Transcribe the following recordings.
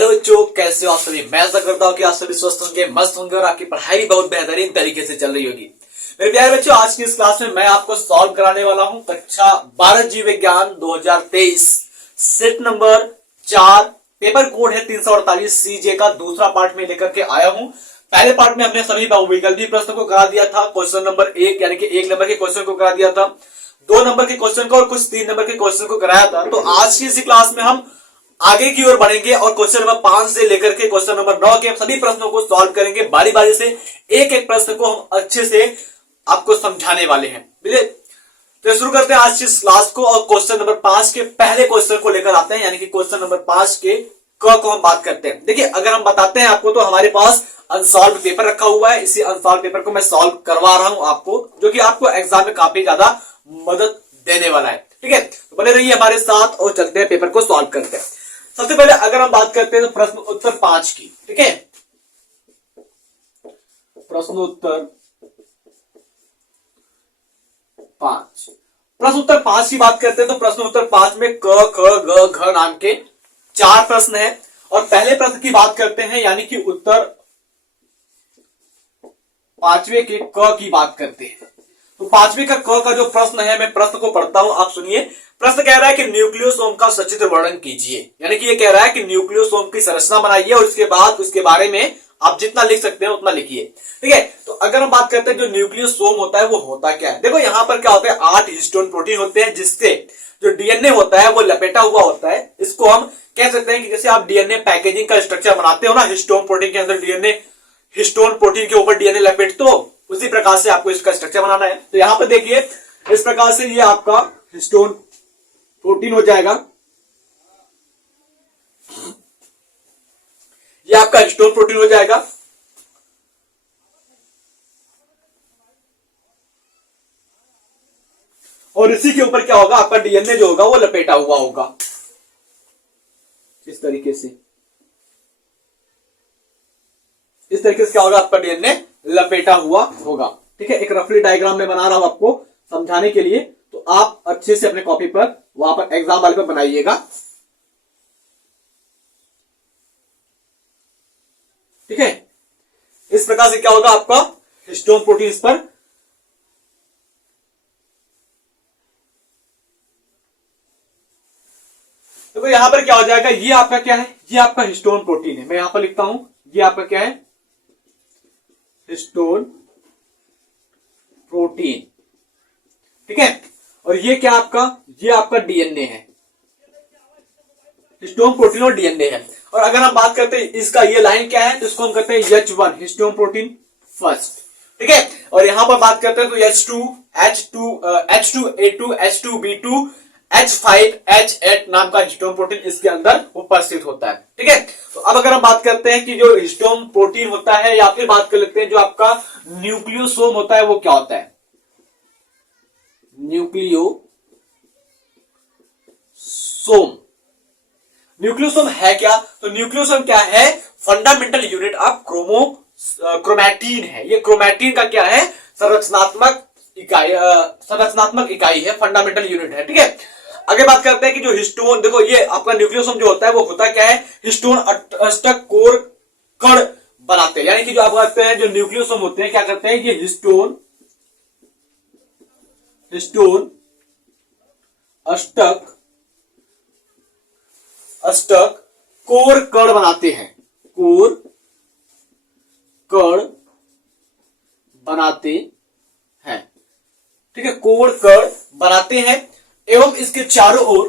Hello बच्चों, कैसे हो आप सभी। मैं आशा करता हूँ कि आप सभी स्वस्थ होंगे, मस्त होंगे और आपकी पढ़ाई बहुत बेहतरीन तरीके से चल रही होगी। मेरे प्यारे बच्चों, आज की इस क्लास में मैं आपको सॉल्व कराने वाला हूँ कक्षा 12 जीव विज्ञान 2023 सेट नंबर 4। पेपर कोड है 348 सीजे का दूसरा पार्ट में लेकर के आया हूँ। पहले पार्ट में हमने सभी बहुविकल्पी प्रश्न को करा दिया था। क्वेश्चन नंबर 1 यानी कि 1 नंबर के क्वेश्चन को करा दिया था, 2 नंबर के क्वेश्चन को और कुछ 3 नंबर के क्वेश्चन को कराया था। तो आज की इसी क्लास में हम आगे की ओर बढ़ेंगे और क्वेश्चन नंबर 5 से लेकर के क्वेश्चन नंबर 9 के सभी प्रश्नों को सॉल्व करेंगे बारी बारी से। एक एक प्रश्न को हम अच्छे से आपको समझाने वाले हैं। तो शुरू करते हैं आज की इस क्लास को और क्वेश्चन नंबर 5 के पहले क्वेश्चन को लेकर आते हैं, यानी कि क्वेश्चन नंबर 5 के क को हम बात करते हैं। देखिए, अगर हम बताते हैं आपको तो हमारे पास अनसॉल्व पेपर रखा हुआ है। इसी अनसॉल्व पेपर को मैं सॉल्व करवा रहा हूं आपको, जो कि आपको एग्जाम में काफी ज्यादा मदद देने वाला है। ठीक है, तो बने रहिए हमारे साथ और चलते हैं पेपर को सॉल्व करते हैं। सबसे पहले अगर हम बात करते हैं तो प्रश्न उत्तर 5 की, ठीक है, प्रश्न उत्तर 5 की बात करते हैं तो प्रश्न उत्तर 5 में क ख ग घ नाम के 4 प्रश्न हैं और पहले प्रश्न की बात करते हैं, यानी कि उत्तर 5वें के क की बात करते हैं। तो 5वें का क का जो प्रश्न है, मैं प्रश्न को पढ़ता हूं, आप सुनिए। प्रश्न कह रहा है कि न्यूक्लियोसोम का सचित्र वर्णन कीजिए, यानी कि ये कह रहा है कि न्यूक्लियोसोम की संरचना बनाइए और इसके बाद उसके बारे में आप जितना लिख सकते हैं उतना लिखिए। ठीक है, तो अगर हम बात करते हैं जो न्यूक्लियोसोम होता है वो होता क्या है। देखो, यहां पर क्या होता है, 8 हिस्टोन प्रोटीन होते हैं जिससे जो डीएनए होता है वो लपेटा हुआ होता है। इसको हम कह सकते हैं कि जैसे आप डीएनए पैकेजिंग का स्ट्रक्चर बनाते हो ना, हिस्टोन प्रोटीन के अंदर डीएनए, हिस्टोन प्रोटीन के ऊपर डीएनए लपेटते हो, उसी प्रकार से आपको इसका स्ट्रक्चर बनाना है। तो यहां पर देखिए, इस प्रकार से ये आपका हिस्टोन प्रोटीन हो जाएगा। ये आपका हिस्टोन प्रोटीन हो जाएगा। और इसी के ऊपर क्या होगा, आपका डीएनए जो होगा वो लपेटा हुआ होगा इस तरीके से। इस तरीके से क्या होगा, आपका डीएनए लपेटा हुआ होगा। ठीक है, एक रफली डायग्राम में बना रहा हूं आपको समझाने के लिए, तो आप अच्छे से अपने कॉपी पर वहां पर एग्जाम वाले पर बनाइएगा। ठीक है, इस प्रकार से क्या होगा, आपका हिस्टोन प्रोटीन इस पर तो यहां पर क्या हो जाएगा, ये आपका क्या है, ये आपका हिस्टोन प्रोटीन है। मैं यहां पर लिखता हूं, ये आपका क्या है, हिस्टोन प्रोटीन। ठीक है, और ये क्या आपका, ये आपका डीएनए है। हिस्टोन प्रोटीन और डीएनए है। और अगर हम बात करते हैं इसका, ये लाइन क्या है, तो इसको हम कहते हैं H1 हिस्टोन प्रोटीन फर्स्ट। ठीक है, और यहां पर बात करते हैं तो H2 H2A2 H2B2 H5 H8 नाम का हिस्टोन प्रोटीन इसके अंदर उपस्थित होता है। ठीक है, तो अब अगर हम बात करते हैं कि जो हिस्टोन प्रोटीन होता है, या फिर बात कर लेते हैं जो आपका न्यूक्लियोसोम होता है वो क्या होता है। न्यूक्लियोसोम है क्या, तो न्यूक्लियोसोम क्या है, फंडामेंटल यूनिट ऑफ क्रोमैटिन है। ये क्रोमैटिन का क्या है, संरचनात्मक इकाई है, फंडामेंटल यूनिट है। ठीक है, आगे बात करते हैं कि जो हिस्टोन, देखो ये आपका न्यूक्लियोसोम जो होता है वो होता क्या है, हिस्टोन अष्टक कोर कण बनाते हैं। यानी कि जो आप कहते हैं जो न्यूक्लियोसोम होते हैं क्या करते हैं, ये हिस्टोन अष्टक कोर कण बनाते हैं, कोर कण बनाते हैं। ठीक है, कोर कण बनाते हैं एवं इसके चारों ओर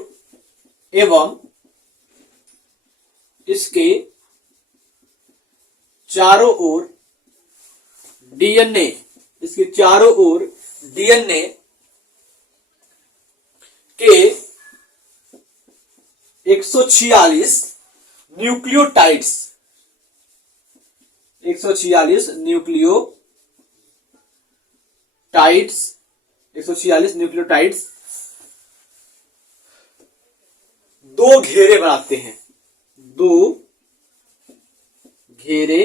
डीएनए, इसके चारों ओर डीएनए के 146 न्यूक्लियोटाइड्स, 146 न्यूक्लियोटाइड्स 2 घेरे बनाते हैं, 2 घेरे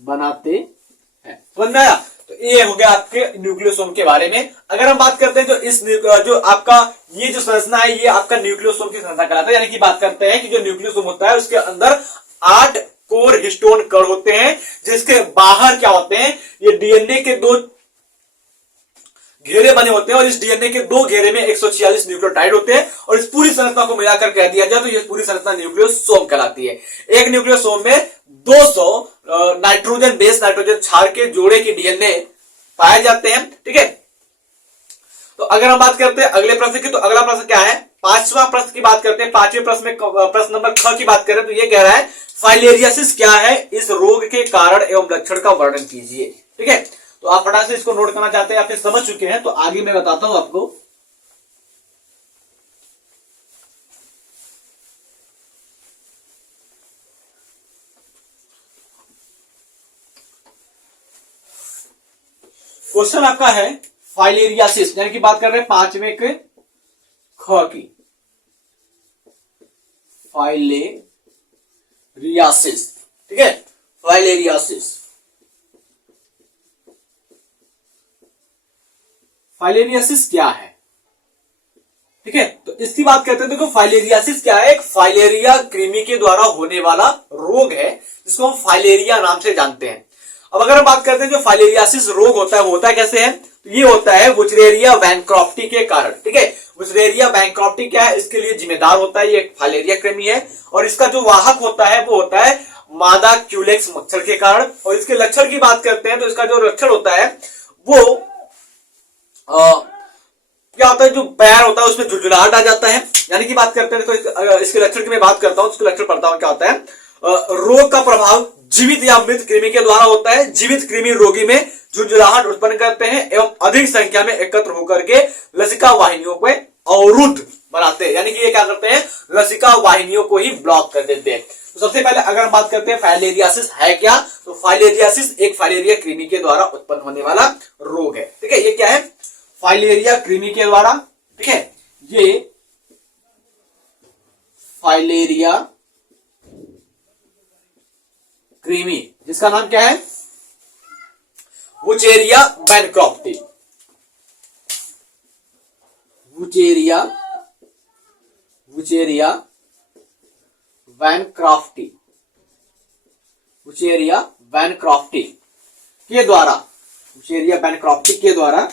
बनाते हैं। समझ में आया। तो ये हो गया आपके न्यूक्लियोसोम के बारे में। अगर हम बात करते हैं जो इस जो आपका ये जो संरचना है ये आपका न्यूक्लियोसोम की संरचना कहलाता है। यानी कि बात करते हैं कि जो न्यूक्लियोसोम होता है उसके अंदर 8 कोर हिस्टोन कण होते हैं, जिसके बाहर क्या होते हैं, ये डीएनए के 2 घेरे बने होते हैं और इस डीएनए के 2 घेरे में 146 न्यूक्लियोटाइड होते हैं और इस पूरी संरचना को मिलाकर कह दिया जाए तो ये पूरी संरचना न्यूक्लियोसोम कहलाती है। एक न्यूक्लियोसोम में 200 नाइट्रोजन बेस नाइट्रोजन क्षार के जोड़े के डीएनए पाए जाते हैं। ठीक है, तो अगर हम बात करते हैं अगले प्रश्न की, तो अगला प्रश्न क्या है, 5वां प्रश्न की बात करते हैं। 5वें प्रश्न में प्रश्न नंबर ख की बात करें तो ये कह रहा है फाइलेरियासिस क्या है, इस रोग के कारण एवं लक्षण का वर्णन कीजिए। ठीक है, तो आप फटाक से इसको नोट करना चाहते हैं, आप समझ चुके हैं, तो आगे मैं बताता हूं आपको। क्वेश्चन आपका है फाइलेरियासिस, यानी कि बात कर रहे हैं 5वें के ख की, फाइलेरियासिस। ठीक है, फाइलेरियासिस, फाइलेरियासिस क्या है। ठीक है, तो इसकी बात करते हैं। देखो फाइलेरियासिस क्या है, एक फाइलेरिया कृमि के द्वारा होने वाला रोग है जिसको हम फाइलेरिया नाम से जानते हैं। अब अगर हम बात करते हैं जो फाइलेरियासिस रोग होता है वो होता है कैसे है, तो ये होता है वुचरेरिया वैनक्रॉफ्टी के कारण। ठीक है, वुचरेरिया वैनक्रॉफ्टी क्या है, इसके लिए जिम्मेदार होता है, ये एक फाइलेरिया कृमि है और इसका जो वाहक होता है वो होता है मादा क्यूलेक्स मच्छर के कारण। और इसके लक्षण की बात करते हैं तो इसका जो लक्षण होता है वो क्या होता है, जो पैर होता है उसमें झुलझुलाहट आ जाता है। यानी कि बात करते हैं तो इसके लक्षण की मैं बात करता हूं, इसके लक्षण पढ़ता हूं क्या होता है। रोग का प्रभाव जीवित या मृत कृमि के द्वारा होता है। जीवित कृमि रोगी में झुलझुलाहट उत्पन्न करते हैं एवं अधिक संख्या में एकत्र होकर के लसिका वाहिनियों को अवरुद्ध बनाते हैं। यानी कि ये क्या करते हैं, लसिका वाहिनियों को ही ब्लॉक कर देते हैं। तो सबसे पहले अगर हम बात करते हैं फाइलेरियासिस है क्या, तो फाइलेरियासिस एक फाइलेरिया कृमि के द्वारा उत्पन्न होने वाला रोग है। ठीक है, ये क्या है, फाइलेरिया कृमि के द्वारा। ठीक है, ये फाइलेरिया कृमि जिसका नाम क्या है, वुचेरिया वैनक्रॉफ्टी, वुचेरिया वैनक्रॉफ्टी, वुचेरिया वैनक्रॉफ्टी के द्वारा, वुचेरिया वैनक्रॉफ्टी के द्वारा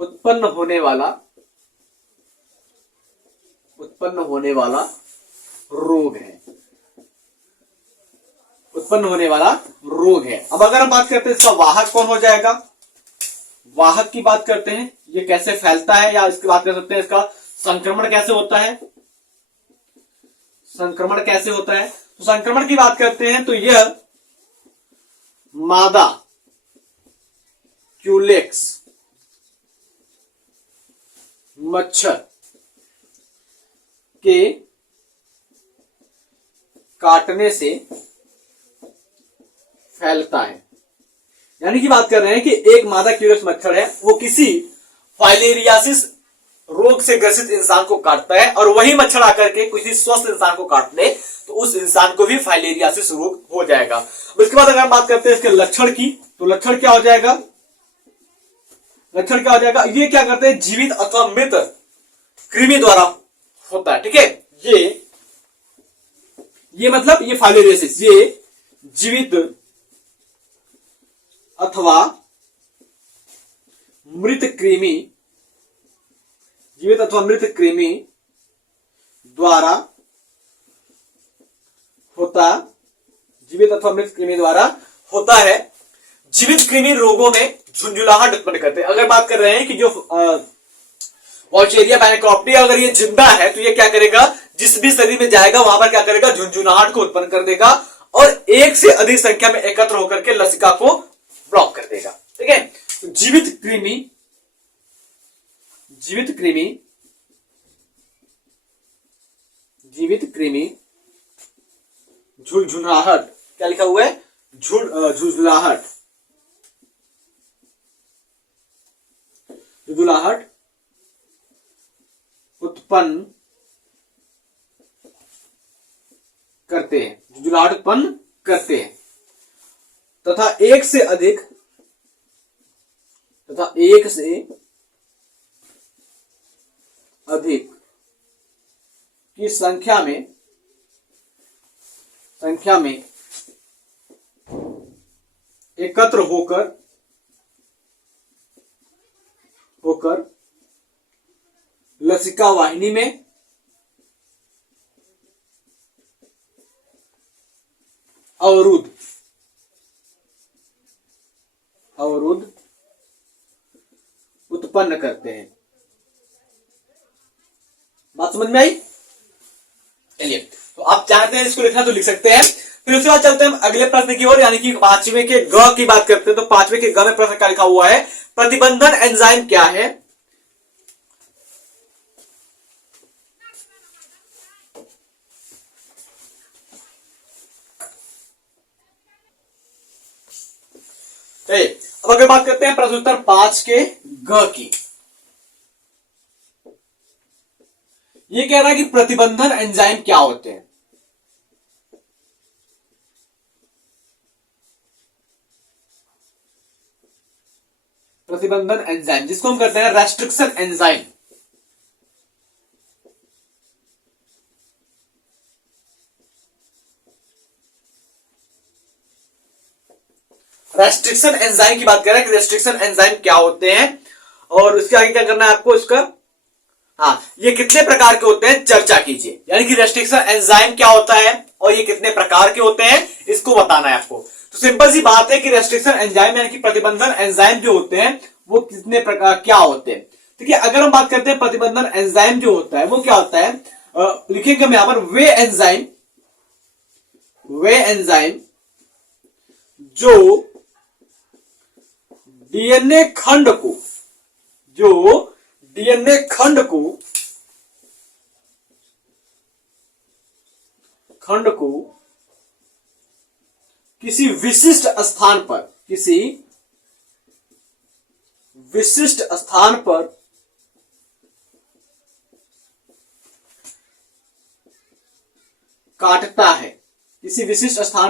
उत्पन्न होने वाला रोग है, उत्पन्न होने वाला रोग है। अब अगर हम बात करते हैं इसका वाहक कौन हो जाएगा, वाहक की बात करते हैं, ये कैसे फैलता है, या इसकी बात कर सकते हैं इसका संक्रमण कैसे होता है, संक्रमण कैसे होता है। तो संक्रमण की बात करते हैं तो यह मादा क्यूलेक्स मच्छर के काटने से फैलता है। यानी कि बात कर रहे हैं कि एक मादा क्यूलेक्स मच्छर है, वो किसी फाइलेरियासिस रोग से ग्रसित इंसान को काटता है और वही मच्छर आकर के किसी स्वस्थ इंसान को काट ले तो उस इंसान को भी फाइलेरियासिस रोग हो जाएगा। उसके बाद अगर हम बात करते हैं इसके लक्षण की, तो लक्षण क्या हो जाएगा, लक्षण क्या हो जाएगा, ये क्या करते हैं, जीवित अथवा मृत कृमि द्वारा होता है। ठीक है, ये मतलब ये फाइलेरियासिस ये जीवित अथवा मृत कृमि, जीवित अथवा मृत कृमि द्वारा होता, जीवित अथवा मृत कृमि द्वारा होता है। जीवित कृमि रोगों में झुंझुलाहट उत्पन्न करते हैं। अगर बात कर रहे हैं कि जो वॉल्चेरिया वैनक्रॉफ्टी अगर ये जिंदा है तो ये क्या करेगा, जिस भी शरीर में जाएगा वहां पर क्या करेगा, झुंझुनाहट को उत्पन्न कर देगा और एक से अधिक संख्या में एकत्र होकर के लसिका को ब्लॉक कर देगा। ठीक है, तो जीवित कृमि झुंझुनाहट, क्या लिखा हुआ है, झुंझुलाहट उत्पन्न करते हैं, झुंझुलाहट उत्पन्न करते हैं, तथा एक से अधिक की संख्या में एकत्र होकर लसिका वाहिनी में अवरुद्ध उत्पन्न करते हैं। बात समझ में आई? चलिए, तो आप चाहते हैं इसको लिखना तो लिख सकते हैं। फिर उसके बाद चलते हैं हम अगले प्रश्न की ओर, यानी कि पांचवें के ग की बात करते हैं। तो पांचवें के ग में प्रश्न क्या लिखा हुआ है? प्रतिबंधन एंजाइम क्या है? अब अगर बात करते हैं प्रश्न उत्तर 5 के ग की, ये कह रहा है कि प्रतिबंधन एंजाइम क्या होते हैं? प्रतिबंधन एंजाइम जिसको हम कहते हैं रेस्ट्रिक्शन एंजाइम। रेस्ट्रिक्शन एंजाइम की बात कर रहे हैं कि रेस्ट्रिक्शन एंजाइम क्या होते हैं और उसके आगे क्या करना है आपको इसका, हाँ, ये कितने प्रकार के होते हैं चर्चा कीजिए। यानी कि रेस्ट्रिक्शन एंजाइम क्या होता है और ये कितने प्रकार के होते हैं इसको बताना है आपको। तो सिंपल सी बात है कि रेस्ट्रिक्शन एंजाइम यानी कि प्रतिबंधन एंजाइम जो होते हैं वो कितने प्रकार क्या होते हैं। ठीक है, अगर हम बात करते हैं प्रतिबंधन एंजाइम जो होता है वो क्या होता है, लिखेंगे हम यहां पर वे एंजाइम जो डीएनए खंड को किसी विशिष्ट स्थान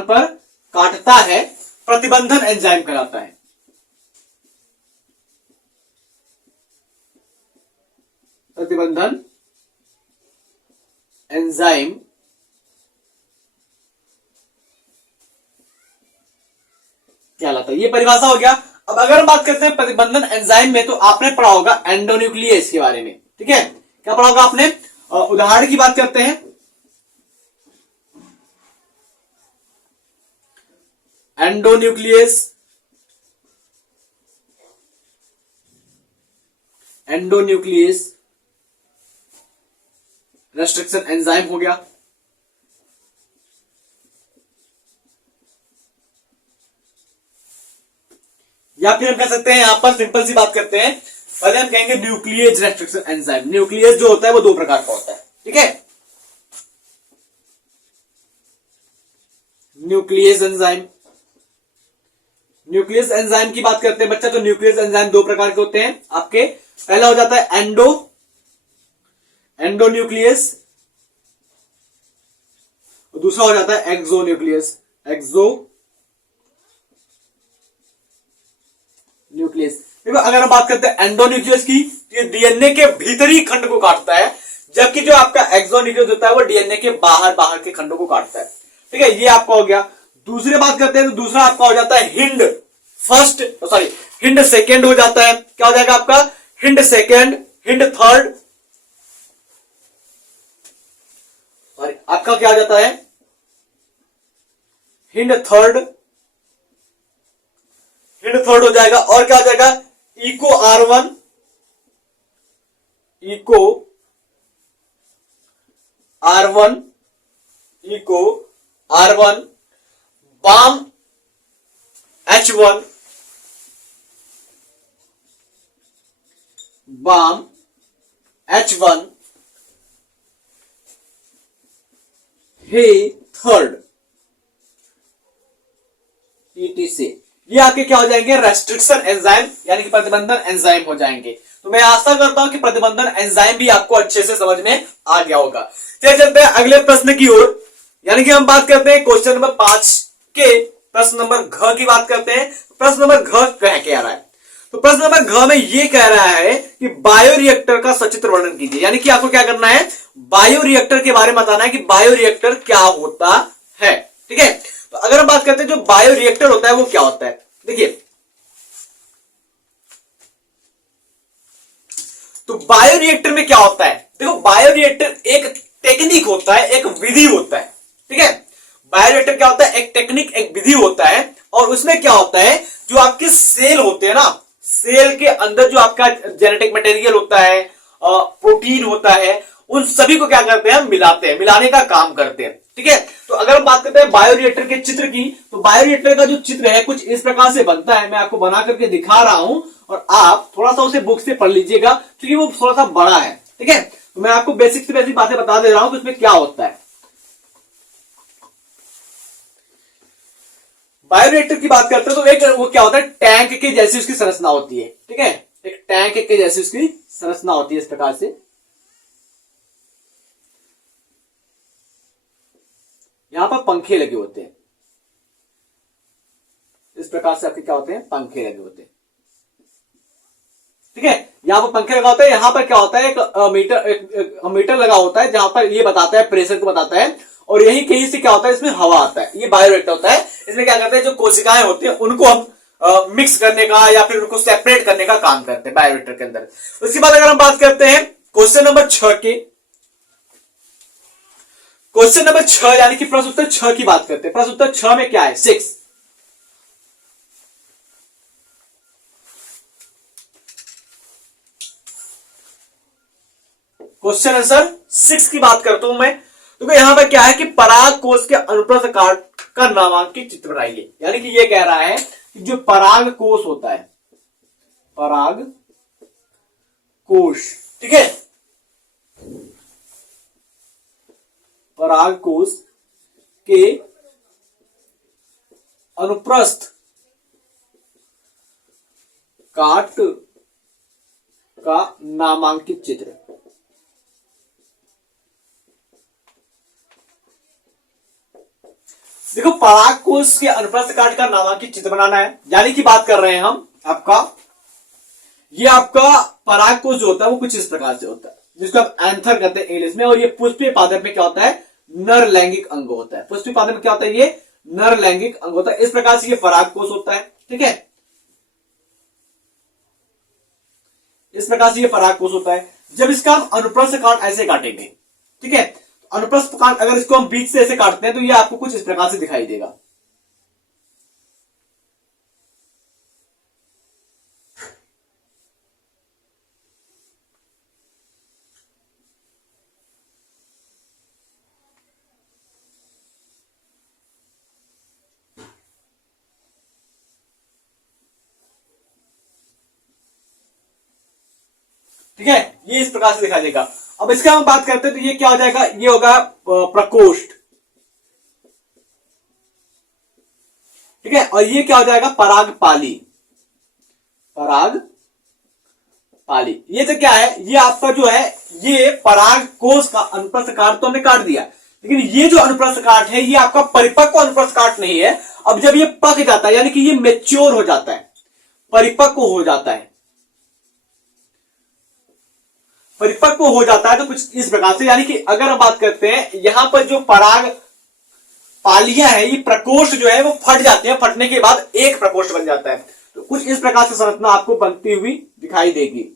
पर काटता है, प्रतिबंधन एंजाइम कहलाता है। प्रतिबंधन एंजाइम कहलाता है। ये परिभाषा हो गया। अब अगर हम बात करते हैं प्रतिबंधन एंजाइम में, तो आपने पढ़ा होगा एंडोन्यूक्लियस के बारे में। ठीक है, क्या पढ़ा होगा आपने? उदाहरण की बात करते हैं, एंडोन्यूक्लियस रेस्ट्रिक्शन एंजाइम हो गया। या फिर हम कह सकते हैं, यहां पर सिंपल सी बात करते हैं, पहले हम कहेंगे न्यूक्लियस रेस्ट्रिक्शन एंजाइम। न्यूक्लियस जो होता है वो दो प्रकार का होता है। ठीक है, न्यूक्लियस एंजाइम की बात करते हैं बच्चा, तो न्यूक्लियस एंजाइम दो प्रकार के होते हैं आपके। पहला हो जाता है एंडोन्यूक्लियस, और दूसरा हो जाता है एक्सोन्यूक्लियस। देखो, अगर हम बात करते हैं एंडोन्यूक्लियस की, तो ये डीएनए के भीतरी खंड को काटता है, जबकि जो आपका एक्सोन्यूक्लियस होता है वो डीएनए के बाहर के खंडों को काटता है। ठीक है, ये आपका हो गया। दूसरी बात करते हैं तो दूसरा आपका हो जाता है हिंड सेकेंड हो जाता है। क्या हो जाएगा आपका? Hind second, hind third, sorry आपका क्या हो जाता है? हिंड थर्ड हो जाएगा। और क्या हो जाएगा? इको R1, बाम H1, हे थर्ड, ETC। ये आपके क्या हो जाएंगे? रेस्ट्रिक्शन एंजाइम यानी कि प्रतिबंधन एंजाइम हो जाएंगे। तो मैं आशा करता हूं कि प्रतिबंधन एंजाइम भी आपको अच्छे से समझ में आ गया होगा। चलिए चलते हैं अगले प्रश्न की ओर। यानी कि हम बात करते हैं क्वेश्चन नंबर 5 के प्रश्न नंबर घ की बात करते हैं। प्रश्न नंबर घ कह रहा है, तो प्रश्न नंबर घ में ये कह रहा है कि बायोरिएक्टर का सचित्र वर्णन कीजिए। यानी कि आपको क्या करना है, बायोरिएक्टर के बारे में बताना है कि बायोरिएक्टर क्या होता है। ठीक है, तो अगर हम बात करते हैं जो बायोरिएक्टर होता है वो क्या होता है, देखिए तो बायोरिएक्टर में क्या होता है, देखो बायोरिएक्टर एक टेक्निक होता है, एक विधि होता है। ठीक है, बायोरिएक्टर क्या होता है, एक टेक्निक, एक विधि होता है। और उसमें क्या होता है, जो आपके सेल होते हैं ना, सेल के अंदर जो आपका जेनेटिक मटेरियल होता है, प्रोटीन होता है, उन सभी को क्या करते हैं, मिलाते हैं, मिलाने का काम करते हैं। ठीक है, तो अगर हम बात करते हैं बायोरिएक्टर के चित्र की, तो बायोरिएक्टर का जो चित्र है कुछ इस प्रकार से बनता है। मैं आपको बना करके दिखा रहा हूं और आप थोड़ा सा उसे बुक से पढ़ लीजिएगा क्योंकि वो थोड़ा सा बड़ा है। ठीक है, तो मैं आपको बेसिक से बेसिक बातें बता दे रहा हूं कि उसमें क्या होता है। बायोरिएक्टर की बात करते हैं तो एक वो क्या होता है, टैंक के जैसी उसकी संरचना होती है। ठीक है, एक टैंक के जैसी उसकी संरचना होती है इस प्रकार से। यहां पर पंखे लगे होते हैं, इस प्रकार से आपके क्या होते हैं, पंखे लगे होते हैं। ठीक है, यहां पर पंखे लगा होता है, यहां पर क्या होता है, एक मीटर लगा होता है जहां पर ये बताता है, प्रेशर को बताता है। और यही कहीं से क्या होता है, इसमें हवा आता है। ये बायोरिएक्टर होता है। इसमें क्या करते हैं, जो कोशिकाएं होती हैं उनको हम मिक्स करने का या फिर उनको सेपरेट करने का काम करते हैं बायोरिएक्टर के अंदर। उसके बाद अगर हम बात करते हैं क्वेश्चन नंबर 6 की, क्वेश्चन नंबर 6 यानी कि प्रश्न उत्तर 6 की बात करते हैं। प्रश्न उत्तर 6 में क्या है, 6। क्वेश्चन आंसर 6 की बात करता हूं मैं। तो यहां पर क्या है कि पराग कोश के अनुप्रस्थ काट का नामांकित चित्र बनाइए। यानी कि ये कह रहा है कि जो पराग कोश होता है, पराग कोश, ठीक है, पराग कोश के अनुप्रस्थ काट का नामांकित चित्र। देखो पराग कोश के अनुप्रस्थ काट का नामांकित चित्र बनाना है। यानी कि बात कर रहे हैं हम आपका, ये आपका पराग कोश जो होता है वो कुछ इस प्रकार से होता है, जिसको आप एंथर कहते हैं इंग्लिश में। और ये पुष्पीय पादप में क्या होता है, नर लैंगिक अंग होता है। पुष्पीय पादप में क्या होता है, ये नर लैंगिक अंग होता है। इस प्रकार से ये पराग कोश होता है। ठीक है, इस प्रकार से ये पराग कोश होता है। जब इसका हम अनुप्रस्थ काट ऐसे काटेंगे, ठीक है, अनुप्रस्थ काट अगर इसको हम बीच से ऐसे काटते हैं तो ये आपको कुछ इस प्रकार से दिखाई देगा। ठीक है, ये इस प्रकार से दिखाई देगा। अब इसका हम बात करते हैं तो ये क्या हो जाएगा, ये होगा प्रकोष्ठ। ठीक है, और ये क्या हो जाएगा, परागपाली। पराग पाली, ये तो क्या है, ये आपका जो है, ये पराग कोश का अनुप्रस्थ काट तो हमने काट दिया, लेकिन ये जो अनुप्रस्थ काट है ये आपका परिपक्व अनुप्रस्थ काट नहीं है। अब जब ये पक जाता है, यानी कि ये मेच्योर हो जाता है, परिपक्व हो जाता है, परिपक्व हो जाता है तो कुछ इस प्रकार से। यानी कि अगर हम बात करते हैं यहां पर जो पराग पालियां है, ये प्रकोष्ठ जो है वो फट जाते हैं, फटने के बाद एक प्रकोष्ठ बन जाता है। तो कुछ इस प्रकार से संरचना आपको बनती हुई दिखाई देगी।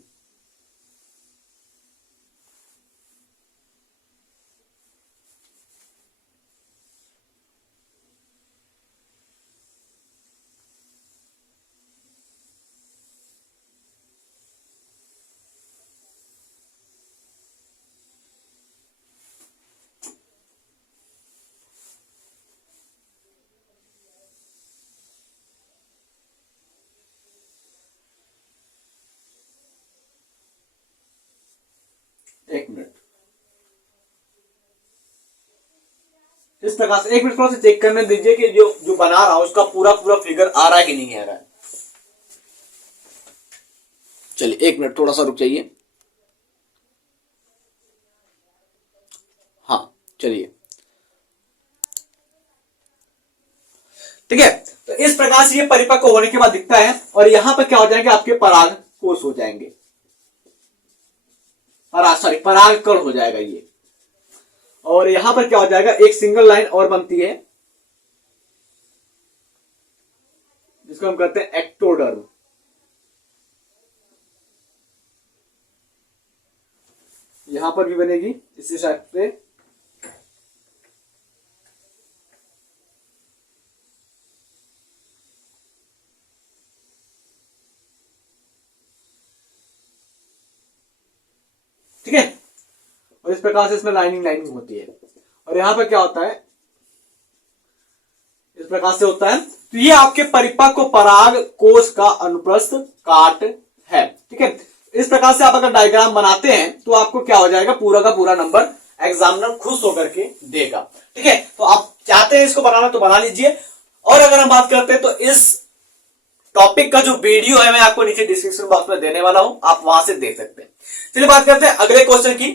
एक मिनट, इस प्रकार से एक मिनट थोड़ा सा चेक करने दीजिए कि जो जो बना रहा हूं उसका पूरा पूरा फिगर आ रहा है कि नहीं आ रहा है। चलिए एक मिनट थोड़ा सा रुक जाइए। हाँ चलिए, ठीक है। तो इस प्रकार से ये परिपक्व होने के बाद दिखता है और यहां पर क्या हो जाएंगे, आपके पराग कोष हो जाएंगे, पराग कण हो जाएगा ये। और यहां पर क्या हो जाएगा, एक सिंगल लाइन और बनती है जिसको हम कहते हैं एक्टोडर्म। यहां पर भी बनेगी इसी टाइप से। ठीक है, और इस प्रकार से इसमें लाइनिंग होती है। और यहां पर क्या होता है, इस प्रकार से होता है। तो ये आपके परिपक्व पराग कोष का अनुप्रस्थ काट है। ठीक है, इस प्रकार से आप अगर डायग्राम बनाते हैं तो आपको क्या हो जाएगा, पूरा का पूरा नंबर एग्जामिनर खुश होकर के देगा। ठीक है, तो आप चाहते हैं इसको बनाना तो बना लीजिए। और अगर हम बात करते हैं तो इस टॉपिक का जो वीडियो है मैं आपको नीचे डिस्क्रिप्शन बॉक्स में देने वाला हूं, आप वहां से देख सकते हैं। चलिए बात करते हैं अगले क्वेश्चन की।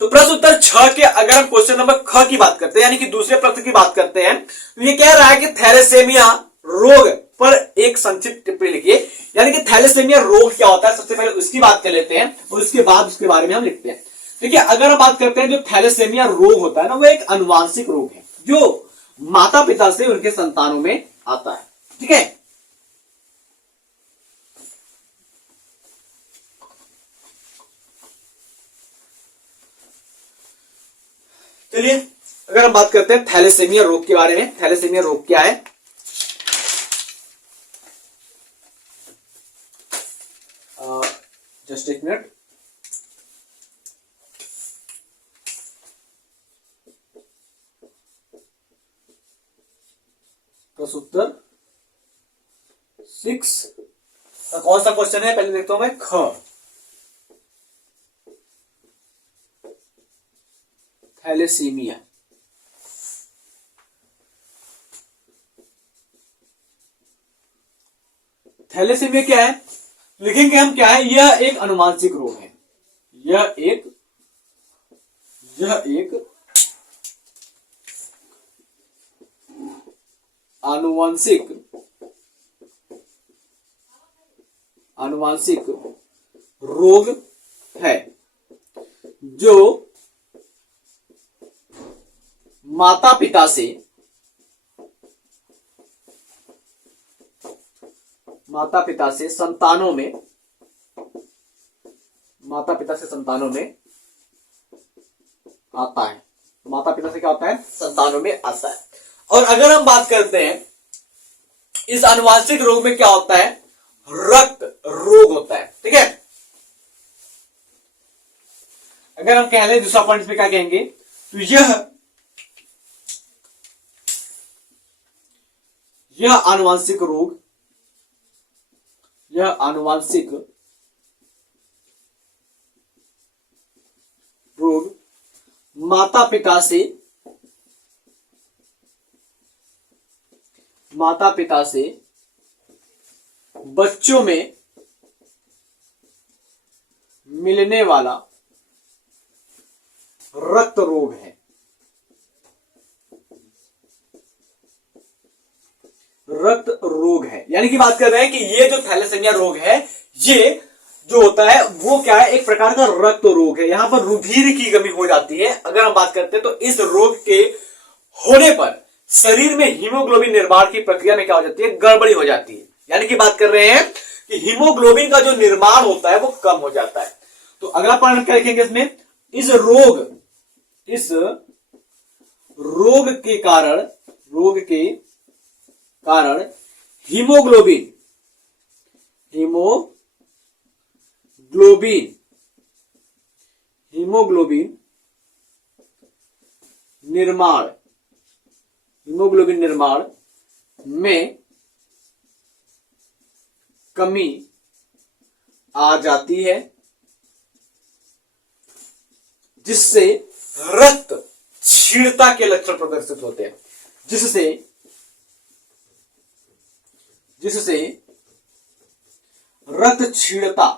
तो प्रश्न उत्तर 6 के अगर हम क्वेश्चन नंबर ख की बात करते हैं, यानी कि दूसरे प्रश्न की बात करते हैं, तो ये कह रहा है कि थैलेसेमिया रोग पर एक संक्षिप्त टिप्पणी लिखिए। यानी कि थैलेसेमिया रोग क्या होता है, सबसे पहले उसकी बात कर लेते हैं और उसके बाद उसके बारे में हम लिखते हैं। देखिए, अगर हम बात करते हैं जो थैलेसेमिया रोग होता है ना, वो एक अनुवांशिक रोग है जो माता पिता से उनके संतानों में आता है। ठीक है, चलिए अगर हम बात करते हैं थैलेसेमिया रोग के बारे में, थैलेसेमिया रोग क्या है। जस्ट एक मिनट। प्रश्न उत्तर 6 कौन सा क्वेश्चन है, पहले देखता हूं मैं। ख, थैलेसीमिया। थैलेसीमिया क्या है, लिखेंगे हम क्या है, यह एक अनुवांशिक रोग है। यह एक आनुवांशिक रोग है जो माता पिता से संतानों में आता है। माता पिता से क्या होता है, संतानों में आता है। और अगर हम बात करते हैं इस आनुवांशिक रोग में क्या होता है, रक्त रोग होता है। ठीक है, अगर हम कह लें दूसरा पॉइंट पे क्या कहेंगे, तो यह आनुवांशिक रोग माता पिता से बच्चों में मिलने वाला रक्त रोग है। यानी कि बात कर रहे हैं कि ये जो थैलेसेमिया रोग है, ये जो होता है वो क्या है, एक प्रकार का रक्त रोग है। यहां पर रुधिर की कमी हो जाती है। अगर हम बात करते हैं तो इस रोग के होने पर शरीर में हीमोग्लोबिन निर्माण की प्रक्रिया में क्या हो जाती है, गड़बड़ी हो जाती है। यानी कि बात कर रहे हैं कि हीमोग्लोबिन का जो निर्माण होता है वो कम हो जाता है। तो अगला पॉइंट क्या लिखेंगे इसमें, इस रोग के कारण हीमोग्लोबिन निर्माण में कमी आ जाती है, जिससे रक्त क्षीणता के लक्षण प्रदर्शित होते हैं। जिससे रक्त क्षीणता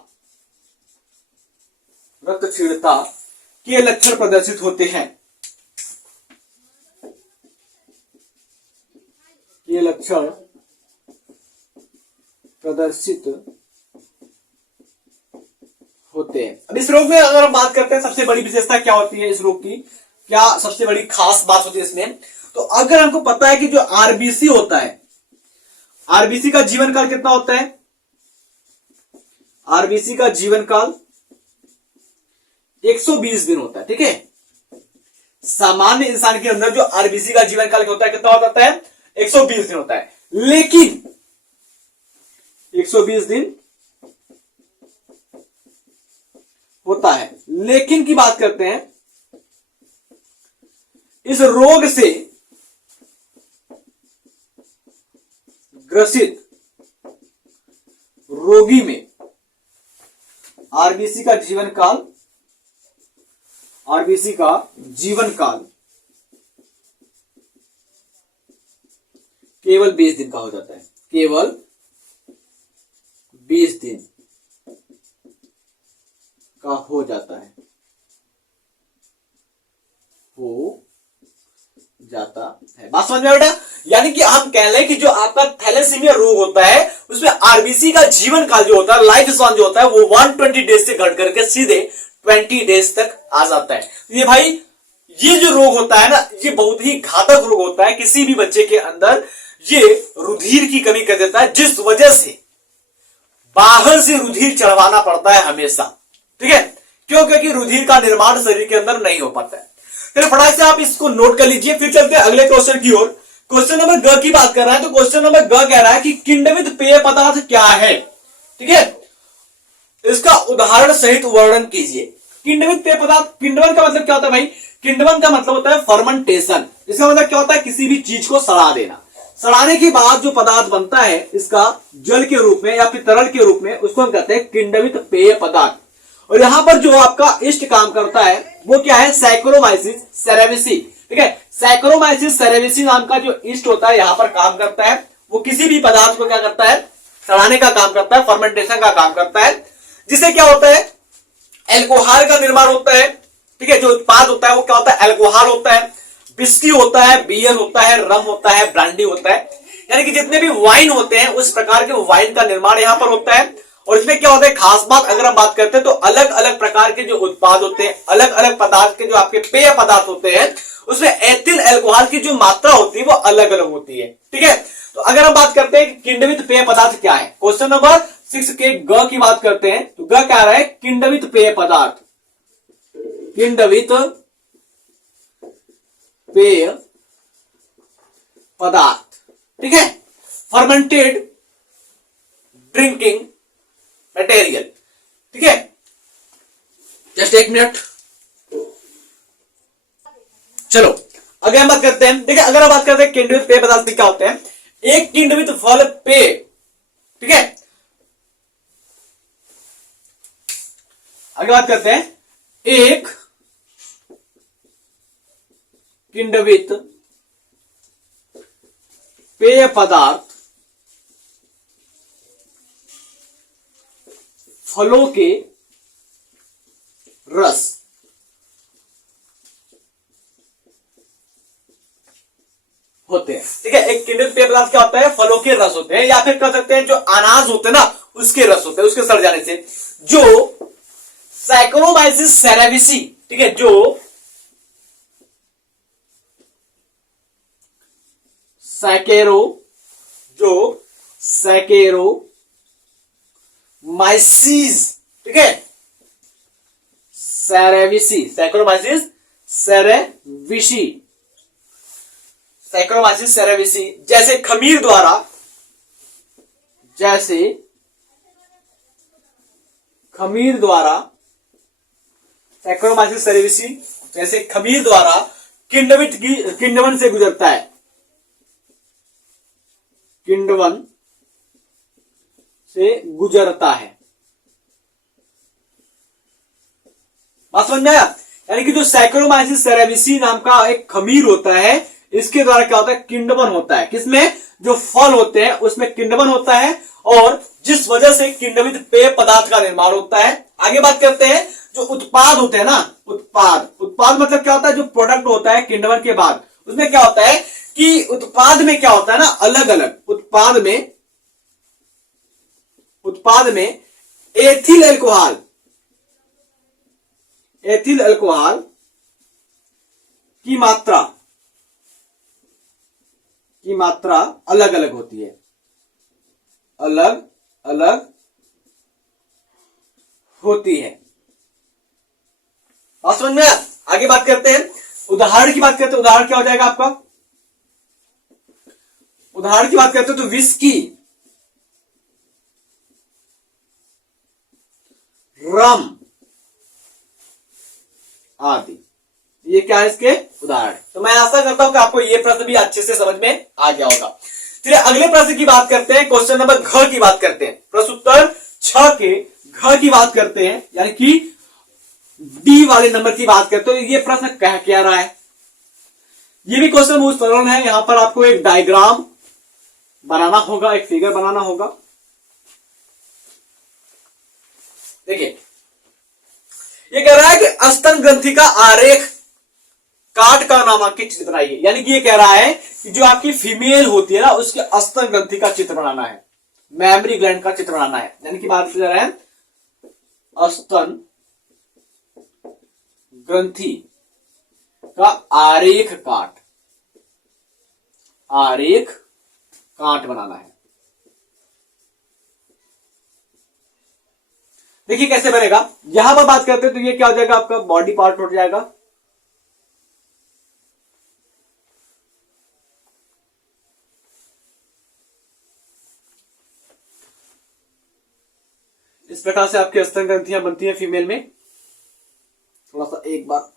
के लक्षण प्रदर्शित होते हैं। लक्षण प्रदर्शित होते हैं। अब इस रोग में अगर हम बात करते हैं सबसे बड़ी विशेषता क्या होती है, इस रोग की क्या सबसे बड़ी खास बात होती है इसमें, तो अगर हमको पता है कि जो आरबीसी होता है, आरबीसी का जीवन काल कितना होता है, आरबीसी का जीवन काल 120 दिन होता है। ठीक है, सामान्य इंसान के अंदर जो आरबीसी का जीवन काल होता है कितना होता है, 120 दिन होता है। लेकिन 120 दिन होता है, लेकिन की बात करते हैं, इस रोग से ग्रसित रोगी में आरबीसी का जीवन काल, आरबीसी का जीवन काल केवल 20 दिन का हो जाता है, केवल 20 दिन का हो जाता है, हो जाता है। बात समझ में बेटा, यानी कि हम कह रहे हैं कि जो आपका थैलेसीमिया रोग होता है उसमें आरबीसी का जीवन काल जो होता है, लाइफ स्पैन जो होता है, वो 120 डेज से घट करके सीधे 20 डेज तक आ जाता है। ये भाई ये जो रोग होता है ना, ये बहुत ही घातक रोग होता है। किसी भी बच्चे के अंदर ये रुधिर की कमी कर देता है, जिस वजह से बाहर से रुधिर चढ़वाना पड़ता है हमेशा। ठीक है, क्यों? क्योंकि रुधिर का निर्माण शरीर के अंदर नहीं हो पाता है। फिर फटाक से आप इसको नोट कर लीजिए। फिर चलते हैं अगले क्वेश्चन की ओर। क्वेश्चन नंबर ग की बात कर रहा है, तो क्वेश्चन नंबर ग कह रहा है कि किण्वित पेय पदार्थ क्या है। ठीक है, इसका उदाहरण सहित वर्णन कीजिए। किण्वित पेय पदार्थ, किण्वन का मतलब क्या होता है भाई? किण्वन का मतलब होता है फर्मेंटेशन। इसका मतलब क्या होता है? किसी भी चीज को सड़ा देना। सड़ाने के बाद जो पदार्थ बनता है, इसका जल के रूप में या फिर तरल के रूप में, उसको हम कहते हैं किण्वित पेय पदार्थ। और यहां पर जो आपका ईस्ट काम करता है वो क्या है? Saccharomyces cerevisiae. ठीक है, सैक्रोमाइसिस सेरेविसी नाम का जो ईस्ट होता है यहां पर काम करता है। वो किसी भी पदार्थ को क्या करता है? सड़ाने का काम करता है, फर्मेंटेशन का काम करता है, जिससे क्या होता है? एल्कोहल का निर्माण होता है। ठीक है, जो उत्पाद होता है वो क्या होता है? एल्कोहल होता है, विस्की होता है, बियर होता है, रम होता है, ब्रांडी होता है, यानी कि जितने भी वाइन होते हैं उस प्रकार के वाइन का निर्माण यहां पर होता है। और इसमें क्या होता है? खास बात अगर हम बात करते हैं तो अलग अलग प्रकार के जो उत्पाद होते हैं, अलग अलग पदार्थ के जो आपके पेय पदार्थ होते हैं, उसमें एथिल अल्कोहल की जो मात्रा होती है वो अलग अलग होती है। ठीक है, तो अगर हम बात करते हैं कि किण्वित पेय पदार्थ क्या है, क्वेश्चन नंबर 6 के ग की बात करते हैं, तो ग क्या रहा है? किण्वित पेय पदार्थ, किण्वित पेय पदार्थ। ठीक है, फर्मेंटेड ड्रिंकिंग मटेरियल। ठीक है, जस्ट एक मिनट, चलो अगर हम बात करते हैं। देखिए, अगर हम बात करते हैं किण्वित पेय पदार्थ क्या होते हैं, एक किण्वित फल पेय। ठीक है, अगर बात करते हैं एक किण्वित पेय पदार्थ फलों के रस होते हैं। ठीक है, एक किण्वित पेय पदार्थ क्या होता है? फलों के रस होते हैं, या फिर कह सकते हैं जो अनाज होते हैं ना उसके रस होते हैं, उसके सड़ जाने से। जो सैक्रोमाइसिस सेरेविसी, ठीक है, जो सैकेरोमाइसिस, ठीक है, cerevisiae, saccharomyces cerevisiae, saccharomyces cerevisiae, जैसे खमीर द्वारा, सैक्रोमाइसिस सेरेविसी जैसे खमीर द्वारा किण्वन से गुजरता है, किण्वन से गुजरता है। बात समझ में आया? यानी कि जो सैक्रोमाइसिस सेरेविसी नाम का एक खमीर होता है, इसके द्वारा क्या होता है? किण्वन होता है। किसमें? जो फल होते हैं उसमें किण्वन होता है, और जिस वजह से किण्वित पेय पदार्थ का निर्माण होता है। आगे बात करते हैं, जो उत्पाद होते हैं ना, उत्पाद मतलब क्या होता है? जो प्रोडक्ट होता है किण्वन के बाद, उसमें क्या होता है कि कि उत्पाद में क्या होता है ना, अलग अलग उत्पाद में एथिल अल्कोहल की मात्रा अलग अलग होती है, अलग अलग होती है। बात समझ में? आगे बात करते हैं, उदाहरण की बात करते हैं। उदाहरण क्या हो जाएगा आपका? उदाहरण की बात करते हैं तो विस्की, रम आदि, ये क्या है इसके उदाहरण। तो मैं आशा करता हूं कि आपको ये प्रश्न भी अच्छे से समझ में आ गया होगा। चलिए अगले प्रश्न की बात करते हैं, क्वेश्चन नंबर घ की बात करते हैं। प्रश्न उत्तर 6 के घ की बात करते हैं, यानी कि डी वाले नंबर की बात करते हैं। ये प्रश्न कह क्या रहा है? ये भी क्वेश्चन बहुत सरल है। यहां पर आपको एक डायग्राम बनाना होगा, एक फिगर बनाना होगा। देखिए ये कह रहा है कि स्तन ग्रंथि का आरेख काट का नामांकित चित्र बनाइए। यानी कि ये कह रहा है कि जो आपकी फीमेल होती है ना, उसके स्तन ग्रंथि का चित्र बनाना है, मेमरी ग्लैंड का चित्र बनाना है। यानी कि बात कर रहे हैं स्तन ग्रंथि का आरेख काट बनाना है। देखिए कैसे बनेगा। यहां पर बात करते हैं तो ये क्या हो जाएगा आपका बॉडी पार्ट हो जाएगा, इस प्रकार से आपकी स्तन ग्रंथियां बनती हैं फीमेल में। थोड़ा सा एक बार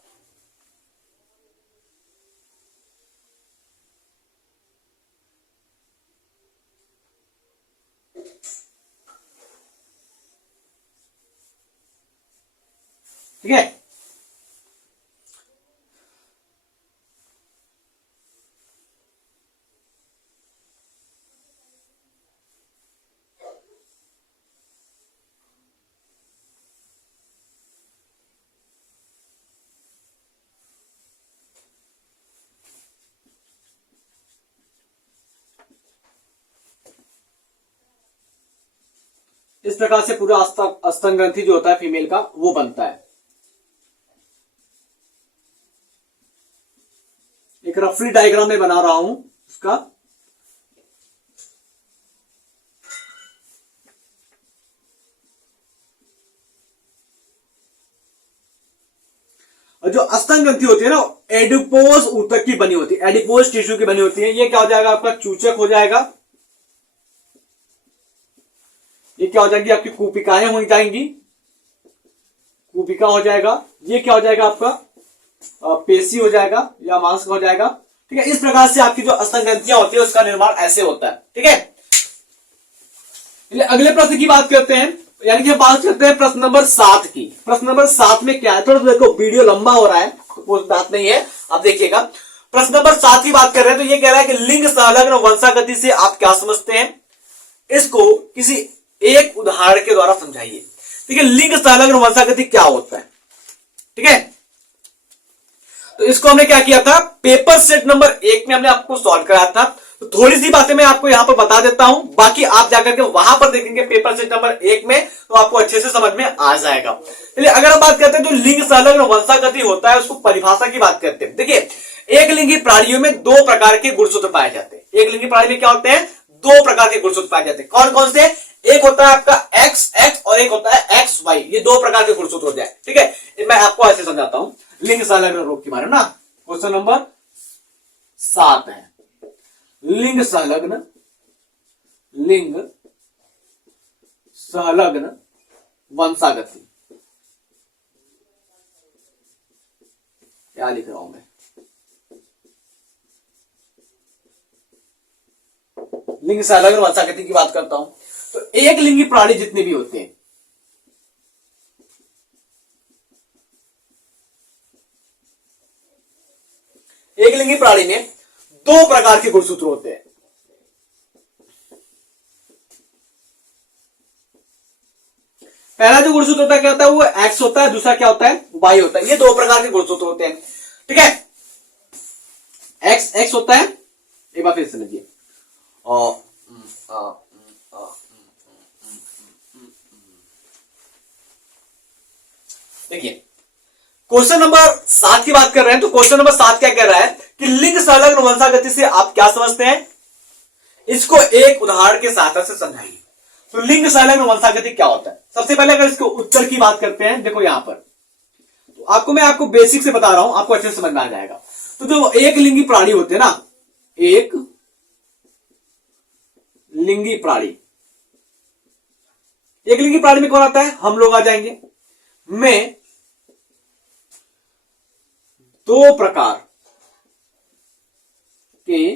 ठीक है। इस प्रकार से पूरा स्तन ग्रंथि जो होता है फीमेल का वो बनता है। एक रफली डायग्राम में बना रहा हूं उसका। और जो स्तन ग्रंथि होती है ना, एडिपोज ऊतक की बनी होती है, एडिपोज टिश्यू की बनी होती है। ये क्या हो जाएगा आपका चूचक हो जाएगा। ये क्या हो जाएगी आपकी कूपिकाएं हो जाएंगी, कूपिका हो जाएगा। ये क्या हो जाएगा आपका पेशी हो जाएगा या मांस हो जाएगा। ठीक है, इस प्रकार से आपकी जो स्तन ग्रंथियां होती है उसका निर्माण ऐसे होता है। ठीक है, अगले प्रश्न की बात करते हैं, यानी कि बात करते हैं प्रश्न नंबर 7 की। प्रश्न नंबर 7 में क्या है, थोड़ा देखो वीडियो लंबा हो रहा है, कोई बात नहीं है, आप देखिएगा। प्रश्न नंबर 7 की बात कर रहे हैं तो ये कह रहा है कि लिंग संलग्न वंशागति से आप क्या समझते हैं, इसको किसी एक उदाहरण के द्वारा समझाइए। ठीक है, लिंग संलग्न वंशागति क्या होता है। ठीक है, तो इसको हमने क्या किया था, पेपर सेट नंबर 1 में हमने आपको सॉल्व कराया था। तो थोड़ी सी बातें मैं आपको यहां पर बता देता हूं, बाकी आप जाकर के वहां पर देखेंगे पेपर सेट नंबर 1 में, तो आपको अच्छे से समझ में आ जाएगा। चलिए अगर हम बात करते हैं जो लिंग संलग्न वंशागति होता है, उसको परिभाषा की बात करते हैं। देखिए एक लिंगी प्राणियों में 2 प्रकार के गुणसूत्र पाए जाते हैं। एक लिंगी प्राणी में क्या होते हैं, 2 प्रकार के गुणसूत्र पाए जाते हैं। कौन कौन से, एक होता है आपका XX और एक होता है XY। ये 2 प्रकार के गुणसूत्र होते हैं। ठीक है, मैं आपको ऐसे समझाता हूं लिंग संलग्न रोग के बारे में ना। क्वेश्चन नंबर 7 है लिंग संलग्न वंशागति। क्या लिख रहा हूं मैं, लिंग संलग्न वंशागति की बात करता हूं। तो एक लिंगी प्राणी जितने भी होते हैं, एक लिंगी प्राणी में 2 प्रकार के गुणसूत्र होते हैं। पहला जो गुणसूत्र होता है क्या होता है, वो X होता है, दूसरा क्या होता है, Y होता है। ये 2 प्रकार के गुणसूत्र होते हैं। ठीक है, X होता है एक बार फिर समझिए। देखिए क्वेश्चन नंबर 7 की बात कर रहे हैं, तो क्वेश्चन नंबर 7 क्या कह रहा है कि लिंग संलग्न वंशागति से आप क्या समझते हैं, इसको एक उदाहरण के सहायता से समझाइए। तो लिंग संलग्न वंशागति क्या होता है? सबसे पहले अगर इसको उत्तर की बात करते हैं, देखो यहां पर तो मैं आपको बेसिक से बता रहा हूं, आपको अच्छे से समझ में आ जाएगा। तो जो एक लिंगी प्राणी होते हैं ना, एक लिंगी प्राणी, एक लिंगी प्राणी में कौन आता है, हम लोग आ जाएंगे। में दो प्रकार के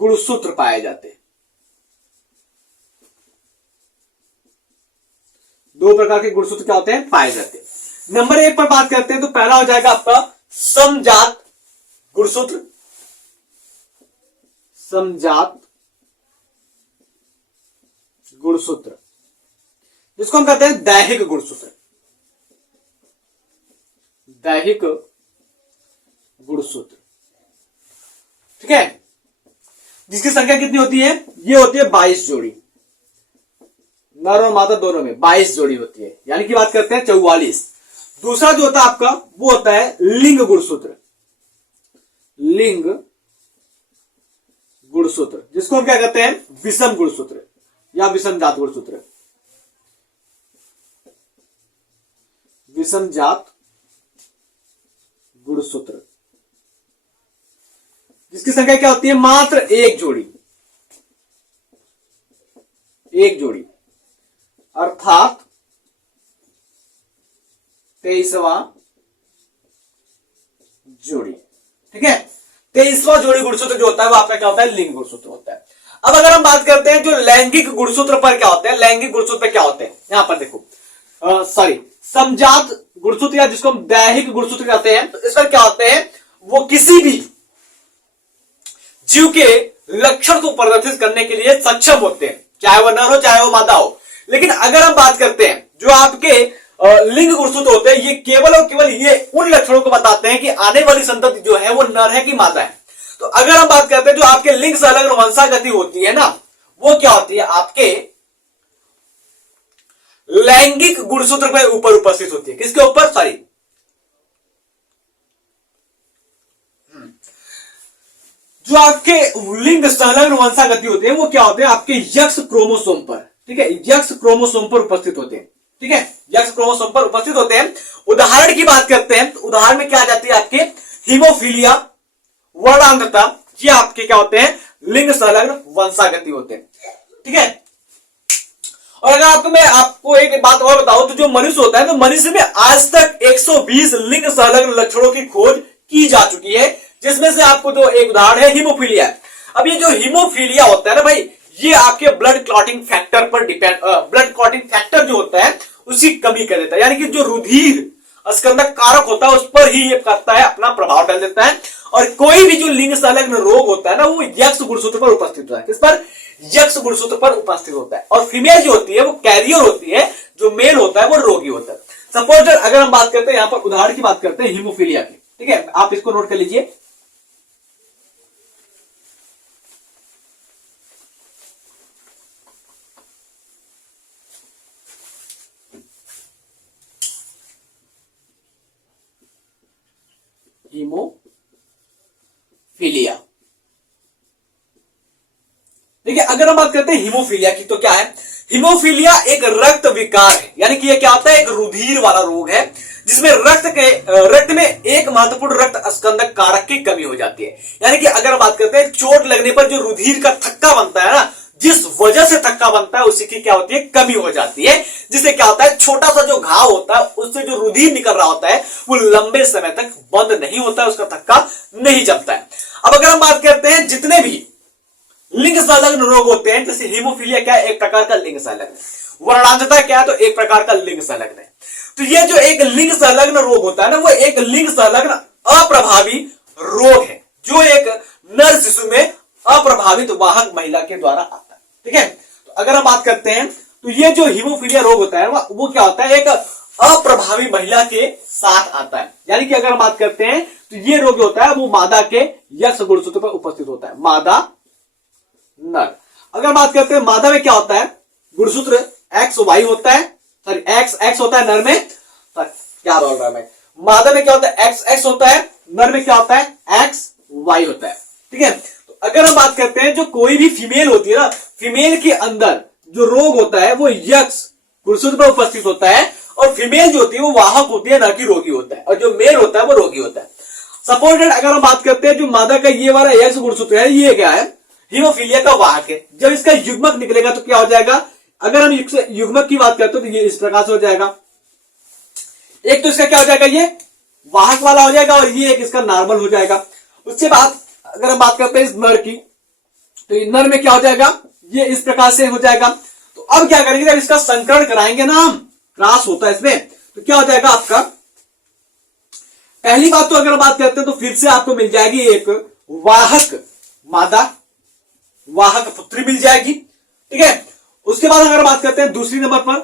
गुणसूत्र पाए जाते हैं। दो प्रकार के गुणसूत्र क्या होते हैं, पाए जाते हैं। नंबर 1 पर बात करते हैं, तो पहला हो जाएगा आपका समजात गुणसूत्र। समजात गुणसूत्र जिसको हम कहते हैं दैहिक गुणसूत्र। दैहिक गुणसूत्र, ठीक है, जिसकी संख्या कितनी होती है, ये होती है 22 जोड़ी। नर और मादा दोनों में 22 जोड़ी होती है, यानी कि बात करते हैं 44। दूसरा जो होता है आपका वो होता है लिंग गुणसूत्र। लिंग गुणसूत्र जिसको हम क्या कहते हैं, विषम गुणसूत्र या विषम जात गुणसूत्र। विषम जात गुणसूत्र जिसकी संख्या क्या होती है, मात्र एक जोड़ी। एक जोड़ी अर्थात 23वां जोड़ी, ठीक है। 23वां जोड़ी गुणसूत्र जो होता है वो आपका क्या होता है, लिंग गुणसूत्र होता है। अब अगर हम बात करते हैं जो लैंगिक गुणसूत्र पर क्या होते हैं, लैंगिक गुणसूत्र पर क्या होते हैं, यहां पर देखो समजात गुणसूत्र या जिसको हम दैहिक गुणसूत्र कहते हैं, तो इस पर क्या होते हैं, वो किसी भी जीव के लक्षण को प्रदर्शित करने के लिए सक्षम होते हैं, चाहे वह नर हो चाहे वह मादा हो। लेकिन अगर हम बात करते हैं जो आपके लिंग गुणसूत्र होते हैं, ये केवल और केवल ये उन लक्षणों को बताते हैं कि आने वाली संतति जो है वो नर है कि मादा है। तो अगर हम बात करते हैं जो आपके लिंग संलग्न वंशागति होती है ना, वो क्या होती है, आपके लैंगिक गुणसूत्र के ऊपर उपस्थित होती है। किसके ऊपर, सॉरी, जो आपके लिंग संलग्न वंशागति होते हैं वो क्या होते हैं, आपके यक्स क्रोमोसोम पर, ठीक है, यक्स क्रोमोसोम पर उपस्थित होते हैं, ठीक है, यक्स क्रोमोसोम पर उपस्थित होते हैं। उदाहरण की बात करते हैं तो उदाहरण में क्या आ जाती है, आपके हीमोफीलिया, वर्णांधता, ये आपके क्या होते हैं, लिंग संलग्न वंशागति होते हैं, ठीक है। और अगर मैं आपको एक बात और बताऊं तो जो मनुष्य होता है, तो मनुष्य में आज तक 120 लिंग संलग्न लक्षणों की खोज की जा चुकी है, जिसमें से आपको जो एक उदाहरण है हीमोफीलिया। अब ये जो हीमोफीलिया होता है ना भाई, ये आपके ब्लड क्लॉटिंग फैक्टर पर डिपेंड, ब्लड क्लॉटिंग फैक्टर जो होता है उसकी कमी कर देता है, यानी कि जो रुधिर स्कंदक कारक होता है उस पर ही ये करता है, अपना प्रभाव डाल देता है। और कोई भी जो लिंग संलग्न रोग होता है ना, वो यक्स गुणसूत्र पर उपस्थित होता है। किस पर, यक्स गुणसूत्र पर उपस्थित होता है। और फीमेल जो होती है वो कैरियर होती है, जो मेल होता है वो रोगी होता है। सपोज अगर हम बात करते हैं, यहां पर उदाहरण की बात करते हैं हीमोफीलिया की, ठीक है, आप इसको नोट कर लीजिए। हीमोफीलिया, देखिए अगर हम बात करते हैं हीमोफीलिया की, तो क्या है, हीमोफीलिया एक रक्त विकार है, यानी कि ये क्या होता है, एक रुधिर वाला रोग है जिसमें रक्त में एक महत्वपूर्ण रक्त स्कंदक कारक की कमी हो जाती है। यानी कि अगर हम बात करते हैं चोट लगने पर जो रुधिर का थक्का बनता है ना, जिस वजह से थक्का बनता है उसी की क्या होती है, कमी हो जाती है, जिससे क्या होता है, छोटा सा जो घाव होता है उससे जो रुधिर निकल रहा होता है वो लंबे समय तक बंद नहीं होता है, उसका थक्का नहीं जमता है। अब अगर हम बात करते हैं जितने भी लिंग संलग्न रोग होते हैं, जैसे हीमोफीलिया क्या है, एक प्रकार का लिंग संलग्न, वर्णांधता क्या है, तो एक प्रकार का लिंग संलग्न है। तो ये जो एक लिंग संलग्न रोग होता है ना, वो एक लिंग संलग्न अप्रभावी रोग है, जो एक नर शिशु में अप्रभावित वाहक महिला के द्वारा आता है, ठीक है। तो अगर हम बात करते हैं तो ये जो हीमोफीलिया रोग होता है वो क्या होता है, एक अप्रभावी महिला के साथ आता है। यानी कि अगर हम बात करते हैं तो ये रोग होता है वो मादा के यक्ष गुणसूत्र पर उपस्थित होता है, मादा नर। अगर बात करते हैं मादा में क्या होता है, गुणसूत्र एक्स वाई होता है, सॉरी एक्स होता है नर में, क्या बोल रहा मैं, मादा में क्या होता है एक्स होता है, नर में क्या होता है एक्स वाई होता है। ठीक है, तो अगर हम बात करते हैं जो कोई भी फीमेल होती है ना, फीमेल के अंदर जो रोग होता है वो यक्ष गुणसूत्र पर उपस्थित होता है, और फीमेल जो होती है वो वाहक होती है, ना कि रोगी होता है, और जो मेल होता है वो रोगी होता है। सपोर्टेड अगर हम बात करते हैं जो मादा का ये वाला यक्ष गुणसूत्र है, ये क्या है, हीमोफीलिया का वाहक है। जब इसका युग्मक निकलेगा तो क्या हो जाएगा, अगर हम युग्मक की बात करते हैं तो ये इस प्रकार से हो जाएगा, एक तो इसका क्या हो जाएगा, ये वाहक वाला हो जाएगा, और ये एक इसका नॉर्मल हो जाएगा। उसके बाद अगर हम बात करते हैं इस नर की, तो ये नर में क्या हो जाएगा, ये इस प्रकार से हो जाएगा। तो अब क्या करेंगे, जब इसका संकरण कराएंगे ना हम, क्रॉस होता है इसमें, तो क्या हो जाएगा आपका, पहली बात तो अगर बात करते हैं तो फिर से आपको मिल जाएगी एक वाहक मादा, वाहक पुत्री मिल जाएगी। ठीक है, उसके बाद अगर बात करते हैं दूसरी नंबर पर,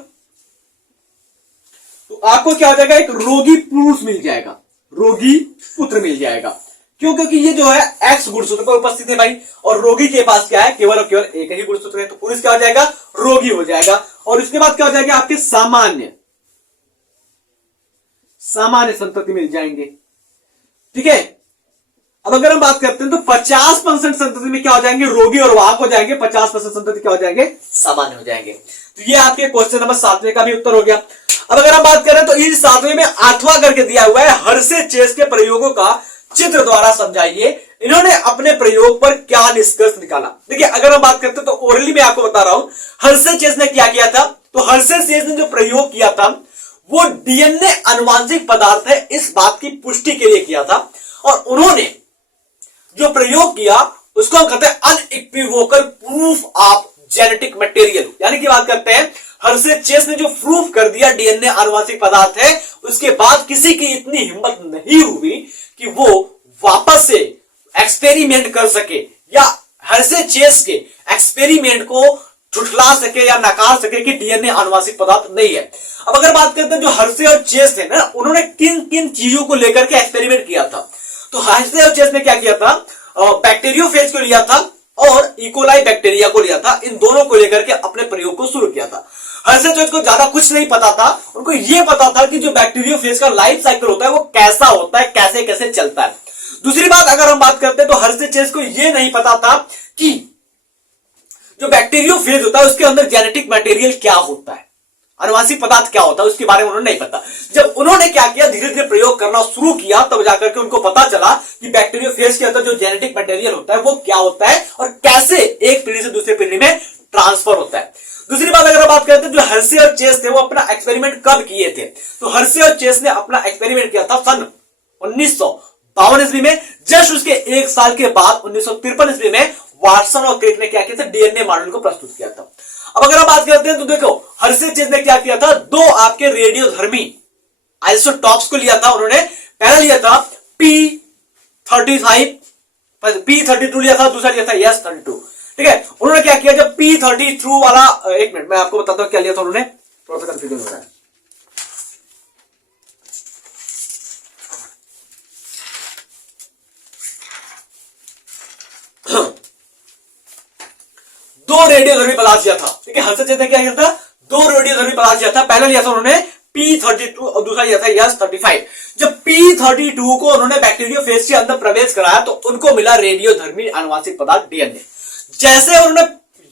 तो आपको क्या हो जाएगा, एक रोगी पुरुष मिल जाएगा, रोगी पुत्र मिल जाएगा। क्यों, क्योंकि ये जो है एक्स गुणसूत्र पर उपस्थित है भाई, और रोगी के पास क्या है, केवल और केवल एक ही गुणसूत्र है, तो पुरुष क्या हो जाएगा, रोगी हो जाएगा। और उसके बाद क्या हो जाएगा, आपके सामान्य संतति मिल जाएंगे। ठीक है, अब अगर हम बात करते हैं तो 50% संतति में क्या हो जाएंगे, रोगी और वाहक हो जाएंगे, 50% संतति क्या हो जाएंगे, सामान्य हो जाएंगे। तो ये आपके क्वेश्चन नंबर 7वें का भी उत्तर हो गया। अब अगर हम बात करें तो इस 7वें में 8वां करके दिया हुआ है, हर्षे चेस के प्रयोगों का चित्र द्वारा समझाइए, इन्होंने अपने प्रयोग पर क्या निष्कर्ष निकाला। देखिए अगर हम बात करते हैं तो ओरली में आपको बता रहा हूं, हर्षे चेस ने क्या किया था, तो हर्षे चेस ने जो प्रयोग किया था वो डीएनए अनुवांशिक पदार्थ है इस बात की पुष्टि के लिए किया था, और उन्होंने जो प्रयोग किया उसको हम कहते हैं unequivocal proof of genetic material. यानी कि बात करते हैं हर्षे चेस ने जो प्रूफ कर दिया डीएनए अनुवांशिक पदार्थ है, उसके बाद किसी की इतनी हिम्मत नहीं हुई कि वो वापस से एक्सपेरिमेंट कर सके, या हर्षे चेस के एक्सपेरिमेंट को झुठला सके या नकार सके कि डीएनए अनुवांशिक पदार्थ नहीं है। अब अगर बात करते हैं जो हर्षे और चेस थे ना, उन्होंने किन किन चीजों को लेकर के एक्सपेरिमेंट किया था, तो हर्षे और चेस ने क्या किया था, बैक्टीरियोफेज को लिया था और इकोलाई बैक्टीरिया को लिया था, इन दोनों को लेकर के अपने प्रयोग को शुरू किया था। हर्षे चेस को ज्यादा कुछ नहीं पता था, उनको यह पता था कि जो बैक्टीरियोफेज का लाइफ साइकिल होता है वो कैसा होता है, कैसे कैसे चलता है। दूसरी बात अगर हम बात करते हैं तो हर्षे चेस को यह नहीं पता था कि जो बैक्टीरियोफेज होता है उसके अंदर जेनेटिक मटेरियल क्या होता है, अनुवांशिक पदार्थ क्या होता है, उसके बारे में उन्होंने नहीं पता। जब उन्होंने क्या किया, धीरे धीरे प्रयोग करना शुरू किया, तब जाकर के उनको पता चला कि बैक्टीरियोफेज के अंदर जो जेनेटिक मटेरियल होता है वो क्या होता है और कैसे एक पीढ़ी से दूसरी पीढ़ी में ट्रांसफर होता है। दूसरी बात अगर बात करते हैं जो हर्षे और चेस थे वो अपना एक्सपेरिमेंट कब किए थे, तो हर्षे और चेस ने अपना एक्सपेरिमेंट किया था सन 1952 ईस्वी में। जस्ट उसके एक साल के बाद 1953 ईस्वी में वाटसन और क्रिक ने क्या किया था, डीएनए मॉडल को प्रस्तुत किया था। अब अगर हम बात करते हैं तो देखो हर्षे चेस ने क्या किया था, दो आपके रेडियोधर्मी आइसोटॉप्स को लिया था उन्होंने। पहला लिया था P35, P32 लिया था, दूसरा लिया था S32। ठीक है, उन्होंने क्या किया, जब P32 वाला, एक मिनट मैं आपको बताता हूं क्या लिया था उन्होंने, थोड़ा सा कंफ्यूजन हो रहा है। दो रेडियोधर्मी पदार्थ लिया था। ठीक है, हर्षे चेस ने क्या किया था, दो रेडियोधर्मी पदार्थ लिया था। पहला लिया था उन्होंने P32 और दूसरा लिया था S35। जब P32 को उन्होंने बैक्टीरियोफेज के अंदर प्रवेश कराया तो उनको मिला रेडियोधर्मी अनुवांशिक पदार्थ डीएनए। जैसे उन्होंने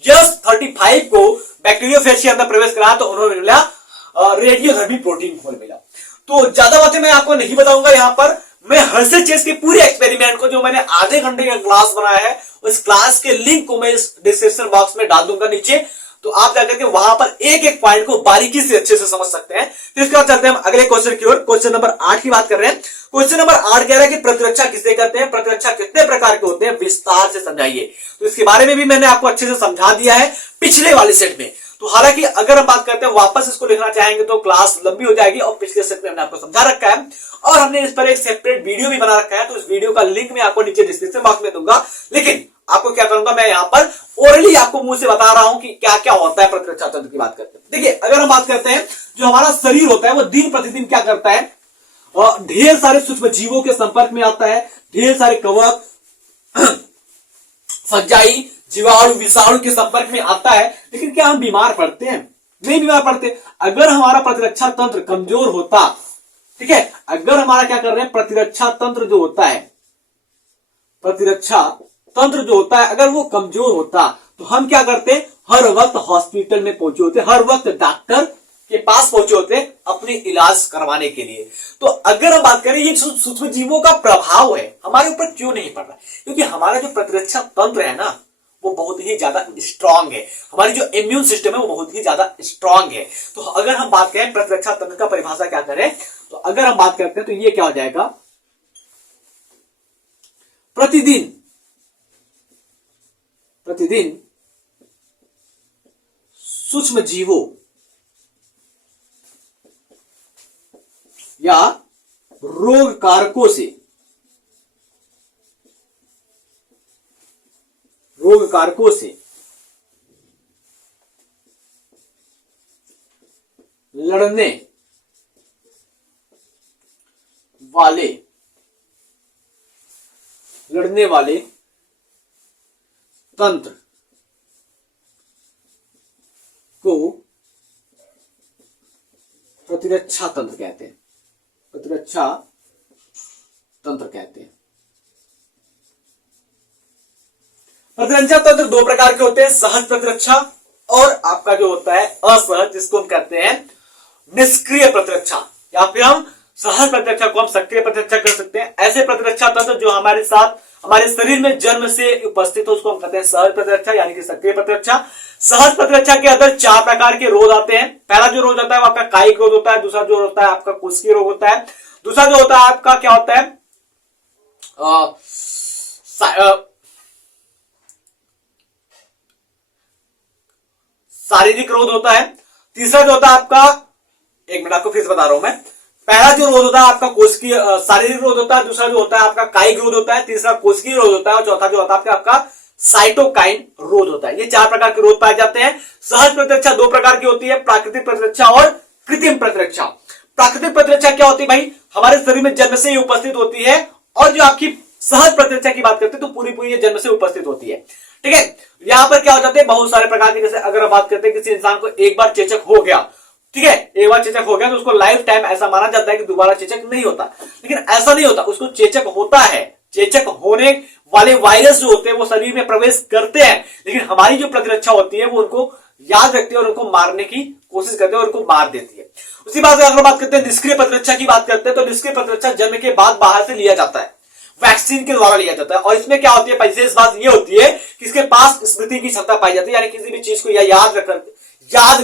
S35 को बैक्टीरियोफेज के अंदर प्रवेश कराया तो उन्होंने मिला रेडियोधर्मी प्रोटीन खोल मिला। तो ज्यादा बातें मैं आपको नहीं बताऊंगा, यहां पर मैं हर्षे चेस के पूरे एक्सपेरिमेंट को जो मैंने आधे घंटे का क्लास बनाया है उस क्लास के लिंक को मैं इस डिस्क्रिप्शन बॉक्स में डाल दूंगा नीचे, तो आप जाकर के वहां पर एक एक पॉइंट को बारीकी से अच्छे से समझ सकते हैं। तो इसके बाद चलते हैं हम अगले क्वेश्चन की ओर। क्वेश्चन नंबर 8 की बात कर रहे हैं। क्वेश्चन नंबर 8 कह रहा है कि प्रतिरक्षा किसे कहते हैं, प्रतिरक्षा कितने प्रकार के होते हैं, विस्तार से समझाइए। तो इसके बारे में भी मैंने आपको अच्छे से समझा दिया है पिछले वाले सेट में। तो हालांकि अगर हम बात करते हैं वापस इसको लिखना चाहेंगे तो क्लास लंबी हो जाएगी, और पिछले सेट में हमने आपको समझा रखा है और हमने इस पर एक सेपरेट वीडियो भी बना रखा है, तो इस वीडियो का लिंक मैं आपको नीचे डिस्क्रिप्शन बॉक्स में दूंगा। लेकिन आपको क्या करूंगा, मैं यहां पर ओरली आपको मुंह से बता रहा हूं कि क्या क्या होता है प्रतिरक्षा तंत्र की बात करते हैं। देखिए अगर हम बात करते हैं जो हमारा शरीर होता है वो दिन प्रतिदिन क्या करता है, ढेर सारे सूक्ष्म जीवों के संपर्क में आता है, ढेर सारे कवक, फंजाई, जीवाणु, विषाणु के संपर्क में आता है। लेकिन क्या हम बीमार पड़ते हैं? नहीं बीमार पड़ते। अगर हमारा प्रतिरक्षा तंत्र कमजोर होता, ठीक है, अगर हमारा क्या कर रहे हैं, प्रतिरक्षा तंत्र जो होता है, प्रतिरक्षा तंत्र जो होता है अगर वो कमजोर होता तो हम क्या करते, हर वक्त हॉस्पिटल में पहुंचे होते, हर वक्त डॉक्टर के पास पहुंचे होते अपने इलाज करवाने के लिए। तो अगर हम बात करें ये सूक्ष्म जीवों का प्रभाव है हमारे ऊपर क्यों नहीं पड़ रहा, क्योंकि हमारा जो प्रतिरक्षा तंत्र है ना वो बहुत ही ज्यादा स्ट्रांग है, हमारी जो इम्यून सिस्टम है वो बहुत ही ज्यादा स्ट्रांग है। तो अगर हम बात करें प्रतिरक्षा तंत्र का परिभाषा क्या करें, तो अगर हम बात करते हैं तो ये क्या हो जाएगा, प्रतिदिन सूक्ष्म जीवों या रोग कारकों से लड़ने वाले तंत्र को प्रतिरक्षा तंत्र कहते हैं, प्रतिरक्षा तंत्र कहते हैं। प्रतिरक्षा तंत्र दो प्रकार के होते हैं, सहज प्रतिरक्षा और आपका जो होता है असहज, जिसको हम कहते हैं निष्क्रिय प्रतिरक्षा, या फिर हम सहज प्रतिरक्षा को हम सक्रिय प्रतिरक्षा कर सकते हैं। ऐसे प्रतिरक्षा तंत्र जो हमारे साथ हमारे शरीर में जन्म से उपस्थित हो उसको हम कहते हैं सहज प्रतिरक्षा यानी कि सक्रिय प्रतिरक्षा। सहज प्रतिरक्षा के अंदर 4 प्रकार के रोग आते हैं। पहला जो रोग होता है वो आपका कायिक रोग होता है, दूसरा जो होता है आपका कोशिकीय रोग होता है, दूसरा जो होता है आपका क्या होता है शारीरिक रोग होता है, तीसरा जो होता है आपका, एक मिनट आपको फिर बता रहा हूं मैं, पहला जो रोग होता है आपका कोशिकीय शारीरिक रोग होता है, दूसरा जो होता है आपका कायिक रोग होता है, तीसरा कोशिकीय रोग होता है और चौथा जो होता है आपका साइटोकाइन रोग होता है। ये 4 प्रकार के रोग पाए जाते हैं। सहज प्रतिरक्षा 2 प्रकार की होती है, प्राकृतिक प्रतिरक्षा और कृत्रिम प्रतिरक्षा। प्राकृतिक प्रतिरक्षा क्या होती है भाई, हमारे शरीर में जन्म से ही उपस्थित होती है, और जो आपकी सहज प्रतिरक्षा की बात करते हैं तो पूरी ये जन्म से उपस्थित होती है। ठीक है, यहां पर क्या हो जाते हैं बहुत सारे प्रकार के, जैसे अगर हम बात करते हैं किसी इंसान को एक बार चेचक हो गया, ठीक है, एक बार चेचक हो गया तो उसको लाइफ टाइम ऐसा माना जाता है कि दोबारा चेचक नहीं होता, लेकिन ऐसा नहीं होता, उसको चेचक होता है। चेचक होने वाले वायरस जो होते हैं वो शरीर में प्रवेश करते हैं, लेकिन हमारी जो प्रतिरक्षा होती है वो उनको याद रखती है और उनको मारने की कोशिश करते हैं और उनको मार देती है। उसी बात अगर बात करते हैं निष्क्रिय प्रतिरक्षा की बात करते हैं तो निष्क्रिय प्रतिरक्षा जन्म के बाद बाहर से लिया जाता है, वैक्सीन के द्वारा लिया जाता है, और इसमें क्या होती है विशेष बात ये होती है कि इसके पास स्मृति की क्षमता पाई जाती है, यानी किसी भी चीज को याद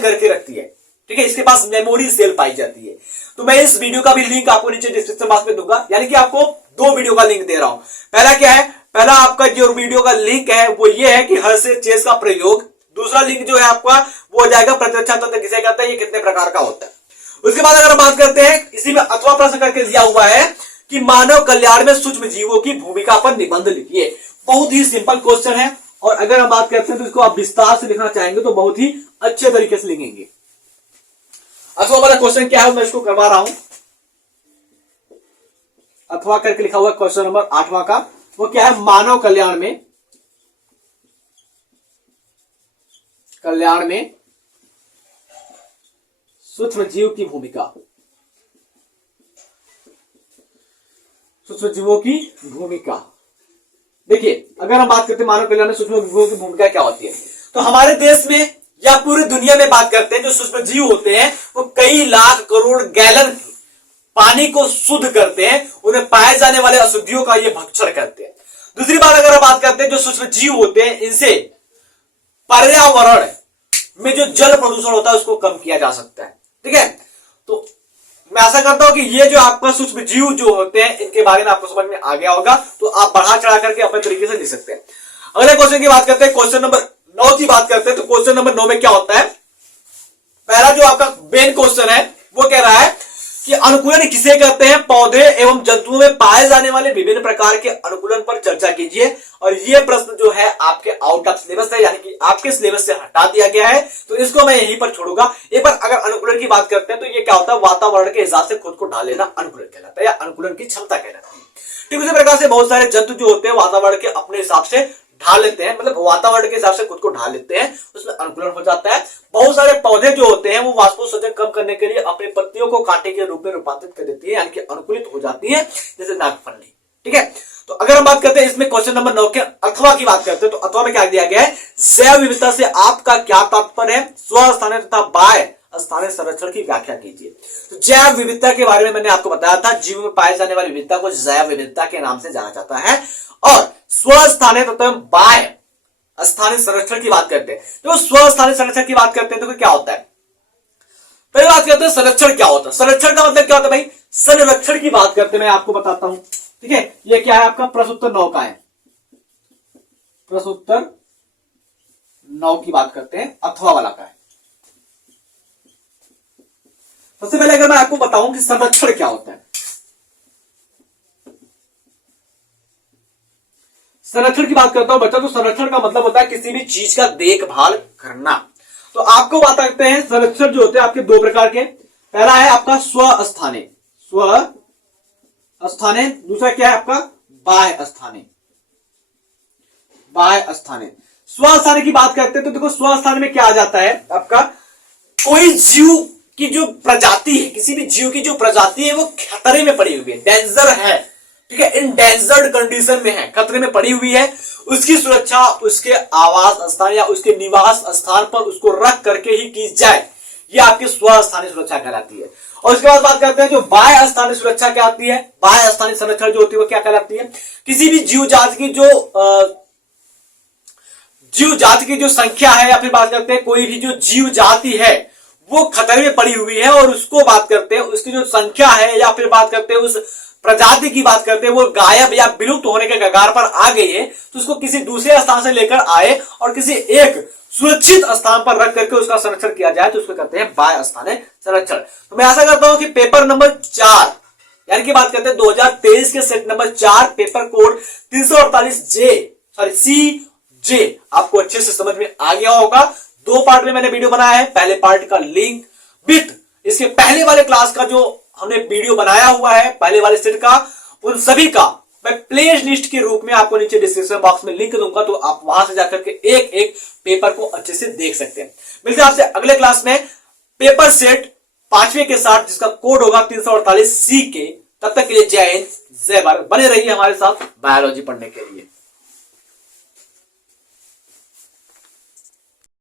करके रखती है। ठीक है, इसके पास मेमोरी सेल पाई जाती है। तो मैं इस वीडियो का भी लिंक आपको नीचे डिस्क्रिप्शन बॉक्स में दूंगा, यानी कि आपको 2 वीडियो का लिंक दे रहा हूं। पहला क्या है, पहला आपका जो वीडियो का लिंक है वो ये है कि हर्शे-चेस का प्रयोग, दूसरा लिंक जो है आपका वो हो जाएगा प्रतिरक्षा तंत्र किसे कहता है, ये कितने प्रकार का होता है। उसके बाद अगर बात करते हैं, इसी में अथवा प्रश्न करके दिया हुआ है कि मानव कल्याण में सूक्ष्म जीवों की भूमिका पर निबंध लिखिए। बहुत ही सिंपल क्वेश्चन है, और अगर हम बात करते हैं तो इसको आप विस्तार से लिखना चाहेंगे तो बहुत ही अच्छे तरीके से लिखेंगे। अथवा वाला क्वेश्चन क्या है मैं इसको करवा रहा हूं, अथवा करके लिखा हुआ क्वेश्चन नंबर 8वां का, वो क्या है, मानव कल्याण में सूक्ष्म जीव की भूमिका, सूक्ष्म जीवों की भूमिका। देखिए अगर हम बात करते हैं मानव कल्याण में सूक्ष्म जीवों की भूमिका क्या होती है, तो हमारे देश में या पूरी दुनिया में बात करते हैं जो सूक्ष्म जीव होते हैं वो कई लाख करोड़ गैलन पानी को शुद्ध करते हैं, उन्हें पाए जाने वाले अशुद्धियों का ये भक्षण करते हैं। दूसरी बात अगर हम बात करते हैं जो सूक्ष्म जीव होते हैं इनसे पर्यावरण में जो जल प्रदूषण होता है उसको कम किया जा सकता है। ठीक है, तो मैं आशा करता हूं कि ये जो आपका सूक्ष्म जीव जो होते हैं इनके बारे में आपको समझ में आ गया होगा, तो आप बढ़ा चढ़ा करके अपने तरीके से लिख सकते हैं। अगले क्वेश्चन की बात करते हैं, क्वेश्चन नंबर 9 की बात करते हैं। तो क्वेश्चन नंबर 9 में क्या होता है, पहला जो आपका मेन क्वेश्चन है वो कह रहा है कि अनुकूलन किसे कहते हैं, पौधे एवं जंतुओं में पाए जाने वाले विभिन्न प्रकार के अनुकूलन पर चर्चा कीजिए। और ये प्रश्न जो है आपके आउट ऑफ सिलेबस है, यानी कि आपके सिलेबस से हटा दिया गया है, तो इसको मैं यहीं पर छोड़ूंगा। एक बार अगर अनुकूलन की बात करते हैं तो ये क्या होता है, वातावरण के हिसाब से खुद को ढाल लेना अनुकूलन कहलाता है, या अनुकूलन की क्षमता कहलाती है। ठीक उसी प्रकार से बहुत सारे जंतु जो होते हैं वातावरण के अपने हिसाब से ढाल लेते हैं, मतलब वातावरण के हिसाब से खुद को ढाल लेते हैं, उसमें अनुकूलन हो जाता है। बहुत सारे पौधे जो होते हैं वो वाष्पोत्सर्जन कम करने के लिए अपने पत्तियों को कांटे के रूप में रूपांतरित कर देती है, यानी कि अनुकूलित हो जाती है, जैसे नागफनी। ठीक है, तो अगर हम बात करते हैं इसमें क्वेश्चन नंबर 9 के अथवा की बात करते हैं, तो अथवा में क्या दिया गया है, जैव विविधता से आपका क्या तात्पर्य है, स्वस्थानीय तथा बाह्य स्थानीय संरक्षण की व्याख्या कीजिए। तो जैव विविधता के बारे में मैंने आपको बताया था, जीव में पाए जाने वाली विविधता को जैव विविधता के नाम से जाना जाता है। और स्वस्थानीय तथा बाह्य स्थानीय संरक्षण की बात करते हैं, तो स्वस्थानीय संरक्षण की बात करते हैं तो क्या होता है, पहले बात करते हैं संरक्षण क्या होता है। संरक्षण का मतलब क्या होता है भाई, संरक्षण की बात करते हैं, मैं आपको बताता हूं। ठीक है, ये क्या है आपका प्रश्नोत्तर 9 का है, प्रश्नोत्तर 9 की बात करते हैं, अथवा वाला का है। सबसे पहले अगर मैं आपको बताऊं कि संरक्षण क्या होता है, संरक्षण की बात करता हूं बच्चा, तो संरक्षण का मतलब होता है किसी भी चीज का देखभाल करना। तो आपको बात करते हैं संरक्षण जो होते हैं आपके दो प्रकार के, पहला है आपका स्वस्थानीय, स्वस्थानीय, दूसरा क्या है आपका बाह्य स्थानीय, बाह्य स्थानीय। स्वस्थानीय की बात करते हैं तो देखो स्वस्थानीय में क्या आ जाता है आपका, कोई जीव की जो प्रजाति है, किसी भी जीव की जो प्रजाति है वो खतरे में पड़ी हुई है, डेंजर है, ठीक है, इंडेंजर्ड कंडीशन में है, खतरे में पड़ी हुई है, उसकी सुरक्षा उसके आवास स्थान या उसके निवास स्थान पर उसको रख करके ही की जाए, ये आपकी स्वस्थानीय सुरक्षा कहलाती है। और उसके बाद बात करते हैं जो बाह्य स्थानीय सुरक्षा क्या आती है, बाह्य स्थानीय संरक्षण जो होती है वो क्या कहलाती है, किसी भी जीव जाति की जो संख्या है, या फिर बात करते हैं कोई भी जो जीव जाति है वो खतरे में पड़ी हुई है, और उसको बात करते हैं उसकी जो संख्या है, या फिर बात करते हैं उस प्रजाति की बात करते हैं वो गायब या विलुप्त होने के कगार पर आ गई है, तो उसको किसी दूसरे स्थान से लेकर आए और किसी एक सुरक्षित स्थान पर रख करके उसका संरक्षण किया जाए, तो उसको कहते हैं बाह्य स्थानीय संरक्षण। तो मैं आशा करता हूं कि पेपर नंबर 4 यानी कि बात करते हैं 2023 के set number 4 paper code 348 CJ आपको अच्छे से समझ में आ गया होगा। 2 पार्ट में मैंने वीडियो बनाया है, पहले पार्ट का लिंक विथ इसके पहले वाले क्लास का जो हमने वीडियो बनाया हुआ है पहले वाले सेट का, उन सभी का मैं प्ले लिस्ट के रूप में आपको नीचे डिस्क्रिप्शन बॉक्स में लिंक दूंगा, तो आप वहां से जाकर के एक एक पेपर को अच्छे से देख सकते हैं। मिलते हैं आपसे अगले क्लास में पेपर सेट 5वें के साथ, जिसका कोड होगा 348 CK। तब तक के लिए जय हिंद, जय भारत। बने रहिए हमारे साथ बायोलॉजी पढ़ने के लिए।